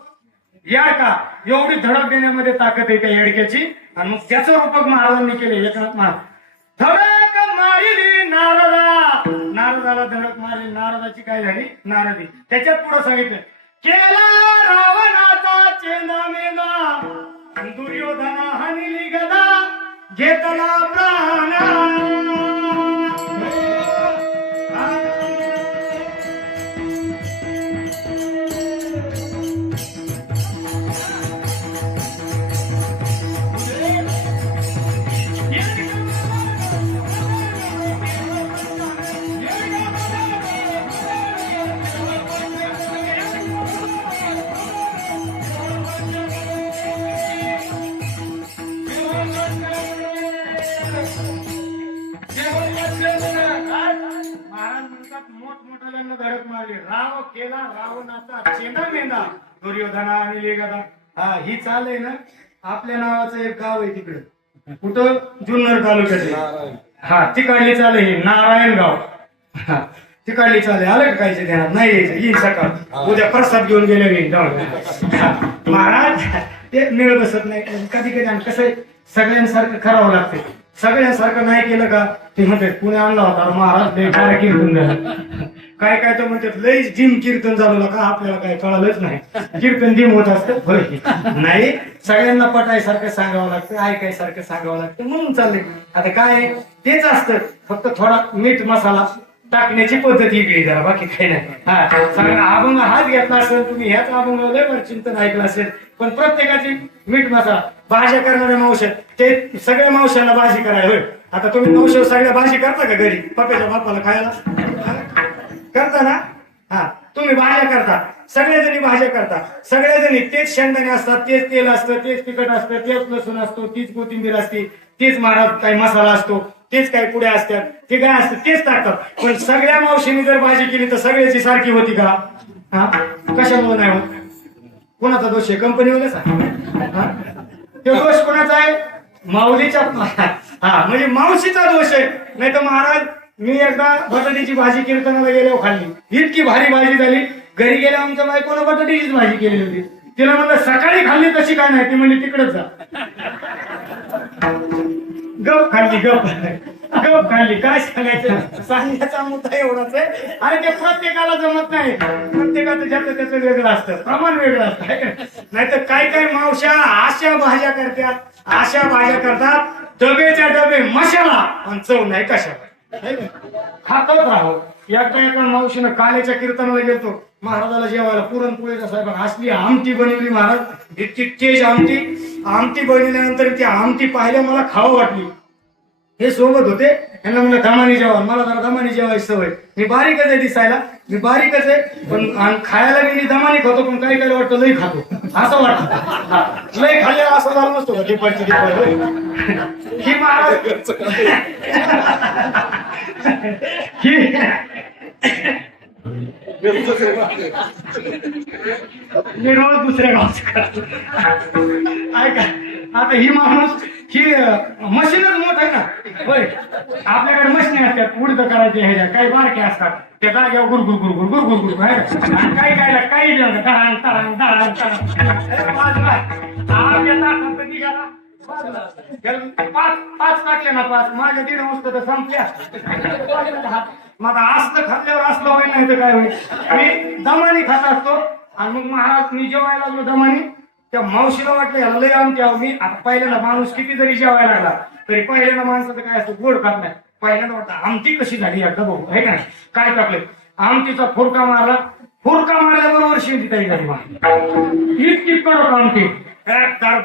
येडका. एवढी धडक देण्यामध्ये ताकद आहे त्या येडक्याची. आणि मग त्याचं रूपक महाराजांनी केले. एकनाथ महाराज धडक मारिली नारदा. नारदाला धडक मारली. नारदाची काय झाली नारदी. त्याच्यात पुढे सांगितलं केला रावणाचा चेंदा मेंदा. दुर्योधना हानिली गदा घेतला प्राण. मोठमोठ्यानं धडक मारली. राव केला रावणाचा चेंदा मेंदा. दुर्योधना आणि गदा. हा ही चाल आहे ना आपल्या नावाचं एक गाव आहे तिकडे. कुठं जुन्नर तालुक्यात. हा तिकडली चाल आहे नारायण गाव. तिकडली चाल आहे. आलं का कायचे ध्यानात नाही यायचं. येईल सकाळ उद्या प्रसाद घेऊन गेले जाऊन. महाराज ते मिळ बसत नाही कधी कधी. आणि कसं आहे सगळ्यांसारखं करावं लागते. सगळ्यांसारखं नाही केलं का ते म्हणते पुणे आणला होता महाराज लय काय कीर्तन झालं. काय काय तर म्हणतात लय जिम कीर्तन झालं का आपल्याला काय कळालंच नाही. कीर्तन जिम होत असतं नाही. सगळ्यांना पटायसारखं सांगावं लागतं, ऐकायसारखं सांगावं लागतं म्हणून चाललंय. आता काय तेच असतं फक्त थोडा मीठ मसाला टाकण्याची पद्धत वेगळी जरा बाकी काही नाही. हा सगळ्यांना अभंग हाच घेतला असेल तुम्ही ह्याच अभंग लय चिंतन ऐकलं असेल. पण प्रत्येकाची मीठ मसाला भाज्या करणाऱ्या मावश्या ते सगळ्या मावशांना भाजी करायला होय. आता तुम्ही मावशावर सगळ्या भाजी करता का घरी पप्याच्या बापाला खायला करता ना. हा तुम्ही भाज्या करता, सगळेजणी भाज्या करता, सगळेजणी तेच शेंगदाणे असतात, तेच तेल असतं, तेच तिखट असतं, तेच लसूण असतो, तीच कोथिंबीर असते, तेच महाराज काही मसाला असतो, तेच काही पुढे असतात, ते काय असतं तेच टाकतात. पण सगळ्या मावशीने जर भाजी केली तर सगळ्याची सारखी होती का? हा, कशामुळे नाही होत? कोणाचा दोष आहे? कंपनीवाल्याचा? तो दोष कोणाचा आहे? माऊलीच्या. हा, म्हणजे मावशीचा दोष आहे. नाही तर महाराज, मी एकदा बटाट्याची भाजी कीर्तनाला गेल्यावर खाल्ली, इतकी भारी भाजी झाली. घरी गेल्या आमच्या बायकोनं बटाट्याचीच भाजी केली होती. तिला म्हणलं सकाळी खाल्ली तशी काय नाही, ती म्हणजे तिकडेच जा. गप खाल्ली, गप खाल्ली. काय सांगायचं? सांगण्याचा मुद्दा एवढाच आहे. अरे ते प्रत्येकाला जमत नाही, प्रत्येकाचं ज्याचं त्याचं वेगळं असतं, प्रमाण वेगळं असतं. नाहीतर काय काय मावश्या अशा भाज्या करतात, अशा भाज्या करतात, डबेच्या डबे मशाला आणि चव नाही कशाला. खातच राहो. एका मावशीनं कालेच्या कीर्तनाला गेलतो, महाराजाला जेवायला पुरणपोळीचा साहेब असली आमटी बनवली महाराज, इतकी तेज आमटी बनवल्यानंतर ती आमटी पाहिल्या मला खावं वाटली. हे सोबत होते, यांना म्हणलं दमानी जेवा, मला जरा दमानी जेवायची सवय. मी बारीकच आहे दिसायला, मी बारीकच आहे, पण खायला मी दमानी खातो, पण काही काही वाटतं लई खातो असं वाटतं. लई खाल्ले असं झालं नसतो का दिपाळची ही महाराज मी रोज दुसऱ्या गावचं ऐका. आता ही माणूस ही मशीनच मोठ आहे ना. होय, आपल्याकडे मशीन असतात उडद करायचे, ह्याच्या काही बारके असतात, त्या जागेवर गुरगुर गुरगुर गुरगुर गुरगुर आहे. आणि काही काय काही तरांग तरांग तरांग पाच टाकले ना, पाच माझ्या 1.5 वाजता तर संपल्या. मग असलं खाल्ल्यावर असलं होईल, नाही तर काय होईल. मी दमानी खात असतो. आणि मग महाराज मी जेवायला लागलो दमानी, त्या मावशीला वाटलं याला लय आमटी. मी आता पहिल्यांदा माणूस किती जरी जेवायला लागला तरी पहिल्यांदा माणसाचं काय असतं, गोड खात नाही. पहिल्यांदा वाटतं आमटी कशी झाली एकदा बघू, आहे का? काय टाकलं? आमटीचा फुरका मारला, फुरका मारल्याबरोबर शेंदी तरी झाली. इतकी कडक आमटी,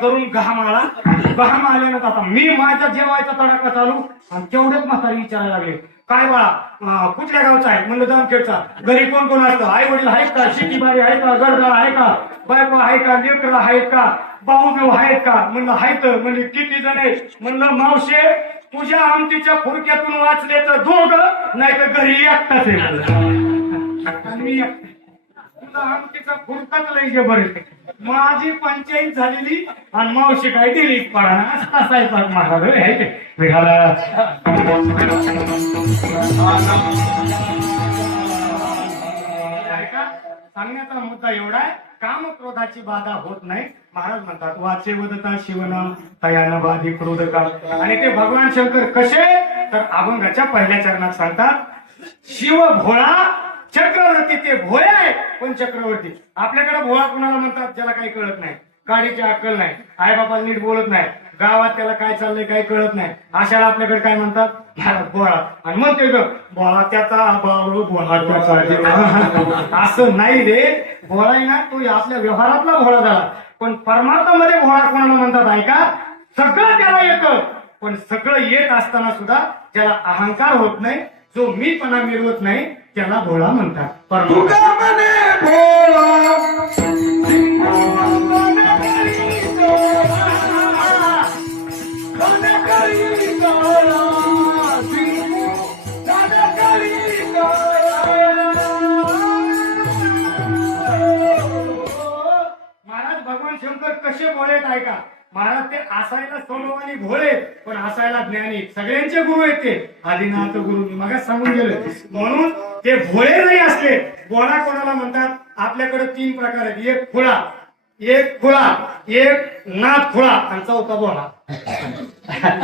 धरून घाम आला. घाम आल्यानंतर आता मी माझ्या जेवायचा तडाखा चालू, आणि तेवढेच म्हातारी विचारायला लागले, काय बाळा कुठल्या गावचा आहे? म्हणलं जामखेडचा. घरी कोण कोण असतं? आई वडील आहेत का? शेतीबाई आहे का? गरजा आहे का? बायको आहे का? लेकरं आहेत का? भाऊ भाऊ आहेत का? म्हणलं आहेत. म्हणजे किती जण आहे? म्हणलं मावशे तुझ्या आमटीच्या फुरक्यातून वाचले तर 2, नाही तर घरी एकटाच आहे. आणि मी तुझा आमटीचा फुरकाच लई जबर आहे. माझी पंचायत झालेली आणि मावशी काय दिली पाडा असं असायचा महाराज आहे ते विघाला. सांगण्याचा मुद्दा एवढा आहे, काम क्रोधाची बाधा होत नाही. महाराज म्हणतात वाचे वदता शिवनाम तयान बाधी क्रोध का. आणि ते भगवान शंकर कसे तर अभंगाच्या पहिल्या चरणात सांगतात, शिव भोळा चक्रवर्ती. ते भोळे आहे पण चक्रवर्ती. आपल्याकडे भोळा कुणाला म्हणतात? ज्याला काही कळत नाही, गाडीची अक्कल नाही, आई बाबा नीट बोलत नाही, गावात त्याला काय चाललंय काही कळत नाही, अशाला आपल्याकडे काय म्हणतात? भोळा. आणि म्हणते ग भोळा त्याचा बाळू भोळा त्याचा. असं नाही रे, भोळा आहे ना तो आपल्या व्यवहारातला भोळा झाला, पण परमार्थामध्ये भोळा कोणाला म्हणतात ऐका? सगळं त्याला येतं, पण सगळं येत असताना सुद्धा ज्याला अहंकार होत नाही, जो मीपणा मिळवत नाही, त्याला भोळा म्हणतात. महाराज भगवान शंकर कसे भोळे ऐका. महाराज ते असायला स्वभावाने भोळे पण असायला ज्ञानी. सगळ्यांचे गुरु आहेत ते, आदिनाथ गुरु मी मग सांगून गेले. म्हणून ते भोळे नाही असले. भोळा कोणाला म्हणतात? आपल्याकडे 3 प्रकार आहेत, एक खुळा, एक खुळा, एक नाथ खुळा आणि चौथा भोळा.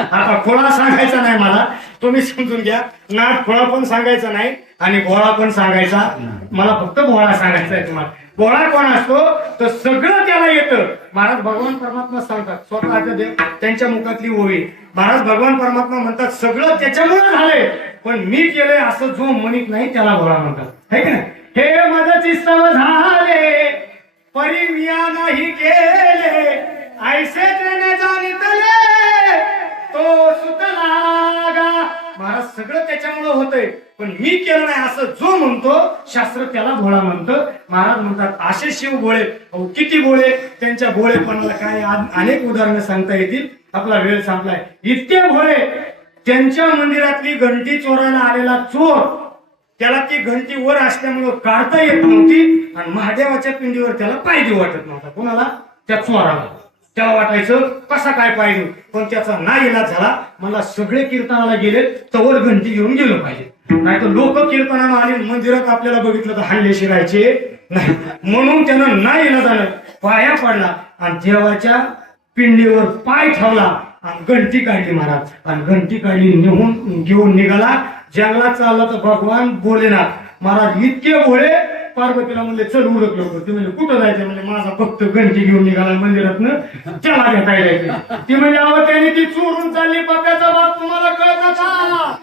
आता खुळा सांगायचा नाही मला, तुम्ही समजून घ्या. नाथ खुळा पण सांगायचा नाही आणि भोळा पण सांगायचा, मला फक्त भोळा सांगायचा आहे तुम्हाला. भोळा कोण असतो तर सगळं त्याला येतं. महाराज भगवान परमात्मा सांगतात स्वतःच्या देव त्यांच्या मुखातली ओवी. महाराज भगवान परमात्मा म्हणतात सगळं त्याच्यामुळे झालंय, पण मी केलंय असं जो म्हणत नाही त्याला भोळा म्हणतात, है की नाही? हे मदची सव झाले परी मिया नाही केले, ऐसे त्याने जाणितले तो सुतलागा. महाराज सगळं त्याच्यामुळे होतंय, पण मी केलं नाही असं जो म्हणतो शास्त्र त्याला भोळा म्हणतं. महाराज म्हणतात असे शिव भोळे, अहो किती भोळे, त्यांच्या भोळेपणाला काय अनेक उदाहरणं सांगता येतील. आपला वेळ संपलाय. इतके भोळे, त्यांच्या मंदिरातली घंटी चोरायला आलेला चोर, त्याला ती घंटी वर असल्यामुळं काढता येत नव्हती आणि महादेवाच्या पिंडीवर त्याला पाय देऊ वाटत नव्हता. कोणाला? त्या चोराला. त्याला वाटायचं कसा काय पाहिजे, पण त्याचा ना इलाज झाला. मला सगळे कीर्तनाला गेले तवर घंटी घेऊन गेलो पाहिजे, नाही तर लोक कीर्तनाला आले मंदिरात आपल्याला बघितलं तर हल्ले शिरायचे नाही. म्हणून त्यानं ना इलाज झालं, पाया पडला आणि देवाच्या पिंडीवर पाय ठेवला आणि घंटी काढली महाराज. आणि घंटी काढली, निघून घेऊन निघाला. जंगलात चालला तर भगवान बोलेनाथ महाराज इतके भोळे. पार्वतीला म्हणले चल उरक लवकर. ती म्हणजे कुठं जायचं? म्हणजे माझा भक्त घंटी घेऊन निघाला मंदिरातनं, त्याला भेटायला जायचं. ती म्हणजे अहो त्याने ती चोरून चालली, पप्याचा बाप तुम्हाला कळत का?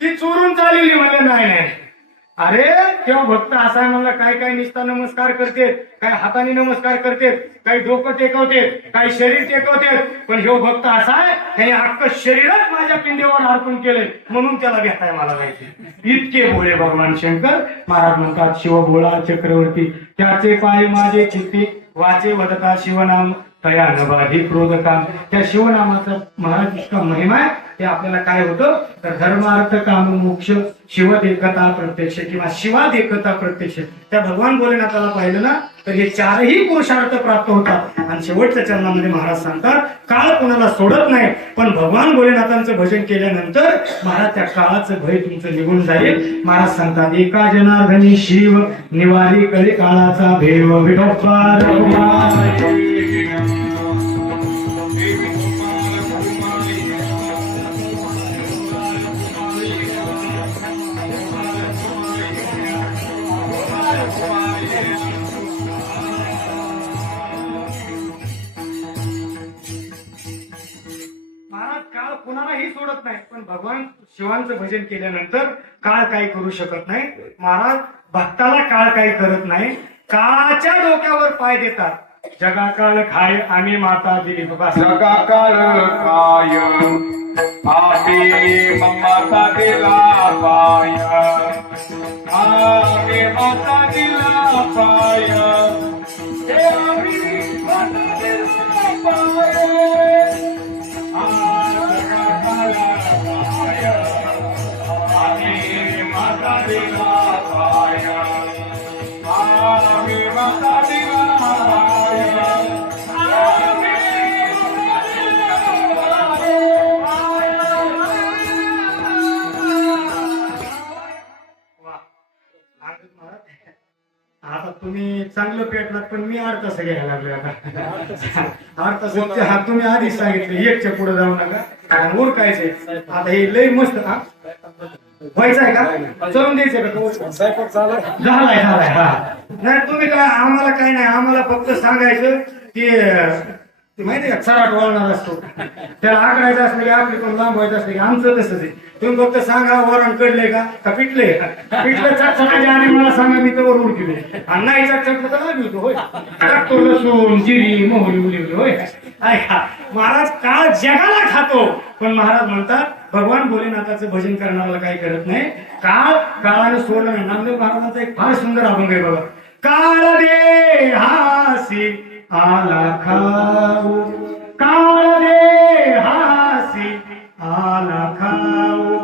ती चोरून चालली. म्हणजे नाही नाही, अरे तेव्हा भक्त असा आहे म्हणला, काय काय निस्ता नमस्कार करते, काय हाताने नमस्कार करते, काही डोकं टेकवते, काही शरीर टेकवते, पण ह्यो भक्त असा आहे त्याने अख्खं शरीरच माझ्या पिंडीवर अर्पण केलंय, म्हणून त्याला भेटाय मला जायचे. इतके भोळे भगवान शंकर. महाराज म्हणतात शिव भोळा चक्रवर्ती, त्याचे पाय माझे चित्ती, वाचे वदता शिवनाम तया नवाही क्रोध काम. त्या शिवनामाचा महाराज इतका महिमा आहे. ते आपल्याला काय होतं तर धर्म अर्थ काम मोक्ष शिवत एकता प्रत्यक्ष किंवा शिवात एकता प्रत्यक्ष. त्या भगवान भोलेनाथाला पाहिलं ना तर हे चारही पुरुषार्थ प्राप्त होतात. आणि शेवटच्या चरणामध्ये महाराज सांगतात काळ कोणाला सोडत नाही, पण भगवान भोलेनाथांचं भजन केल्यानंतर महाराज त्या काळाचं भय तुमचं निघून जाईल. महाराज सांगतात एका जनार्दनी शिव निवारी कळी काळाचा भेव विठोबा रघुनाथ. महाराज काळ कुणालाही सोडत नाही, पण भगवान शिवांचं भजन केल्यानंतर काळ काही करू शकत नाही. महाराज भक्ताला काळ काही करत नाही, काळाच्या डोक्यावर पाय देतात. जगा काळ खाय आम्ही माता दिली बाबा. जगा काळ काय आम्ही माता दिला पाय, आम्ही माता दिला पाय, हे आम्ही माता दिला पाय, आम्ही माता दिला पाय, आम्ही माता दिला पाय, आता तुम्ही चांगलं पेटलात, पण मी 8 तास घ्यायला लागलोय आता. 8 तास हा तुम्ही आधीच सांगितलं 1च्या पुढे जाऊ नका. ओळखायचंय आता हे लय मस्त. व्हायचंय का? चलून द्यायचंय का? स्वयंपाक झालाय झालाय. हा नाही तुम्ही काय आम्हाला काय नाही, आम्हाला फक्त सांगायचं की ते माहिती का चराट वळणार असतो, त्याला आकडायचं असलं की आपली पण लांब व्हायचं असलं की आमचं तसंच आहे. तुम्ही फक्त सांगा वरण कडले का पिटले, पिटलं चटचटाचे आणि मला सांगा मी तर उडकिले, आणि नाही चटचटलं तर लागली होतो. होय टाकतो लसूण जिरी मोहरी उली होय. ऐका महाराज काळ जगाला खातो, पण महाराज म्हणतात भगवान भोलेनाथाचं भजन करणाऱ्याला काही करत नाही. काळ काळाने सोडलं नाही. नामदेव महाराजांचा एक फार सुंदर अभंग आहे बघा. काळ दे हासी आला खाऊ, काळ दे हासी आला खाऊ,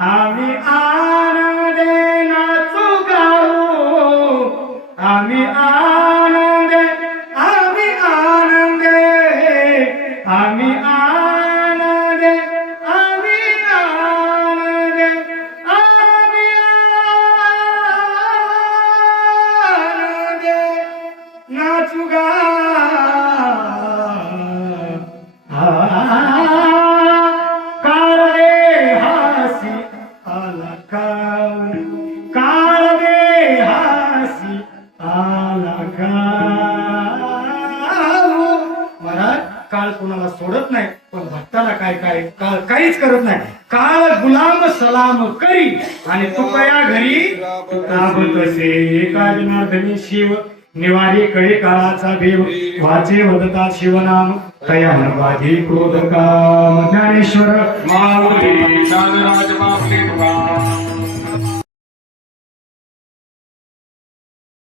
आम्ही आनंदे नाचू गाऊ, आम्ही आनंदे, आम्ही आनंदे, आम्ही आनंदे, आम्ही आनंदे, आम्ही आनंदे नाचू गा. काळ दे हासी आला खाऊ, काळ दे हासी आला खाऊ. महाराज काळ कोणाला सोडत नाही, पण भक्ताला काय काय काळ काहीच करत नाही. काळ गुलाम सलाम करी आणि तुकया घरी ताबतसे. एका जनार्दनी शिव निवारी कळे काळाचा देव, वाचे वदता शिवनाम तया नवाधी क्रोध काम. ज्ञानेश्वर माऊली नागराज बापले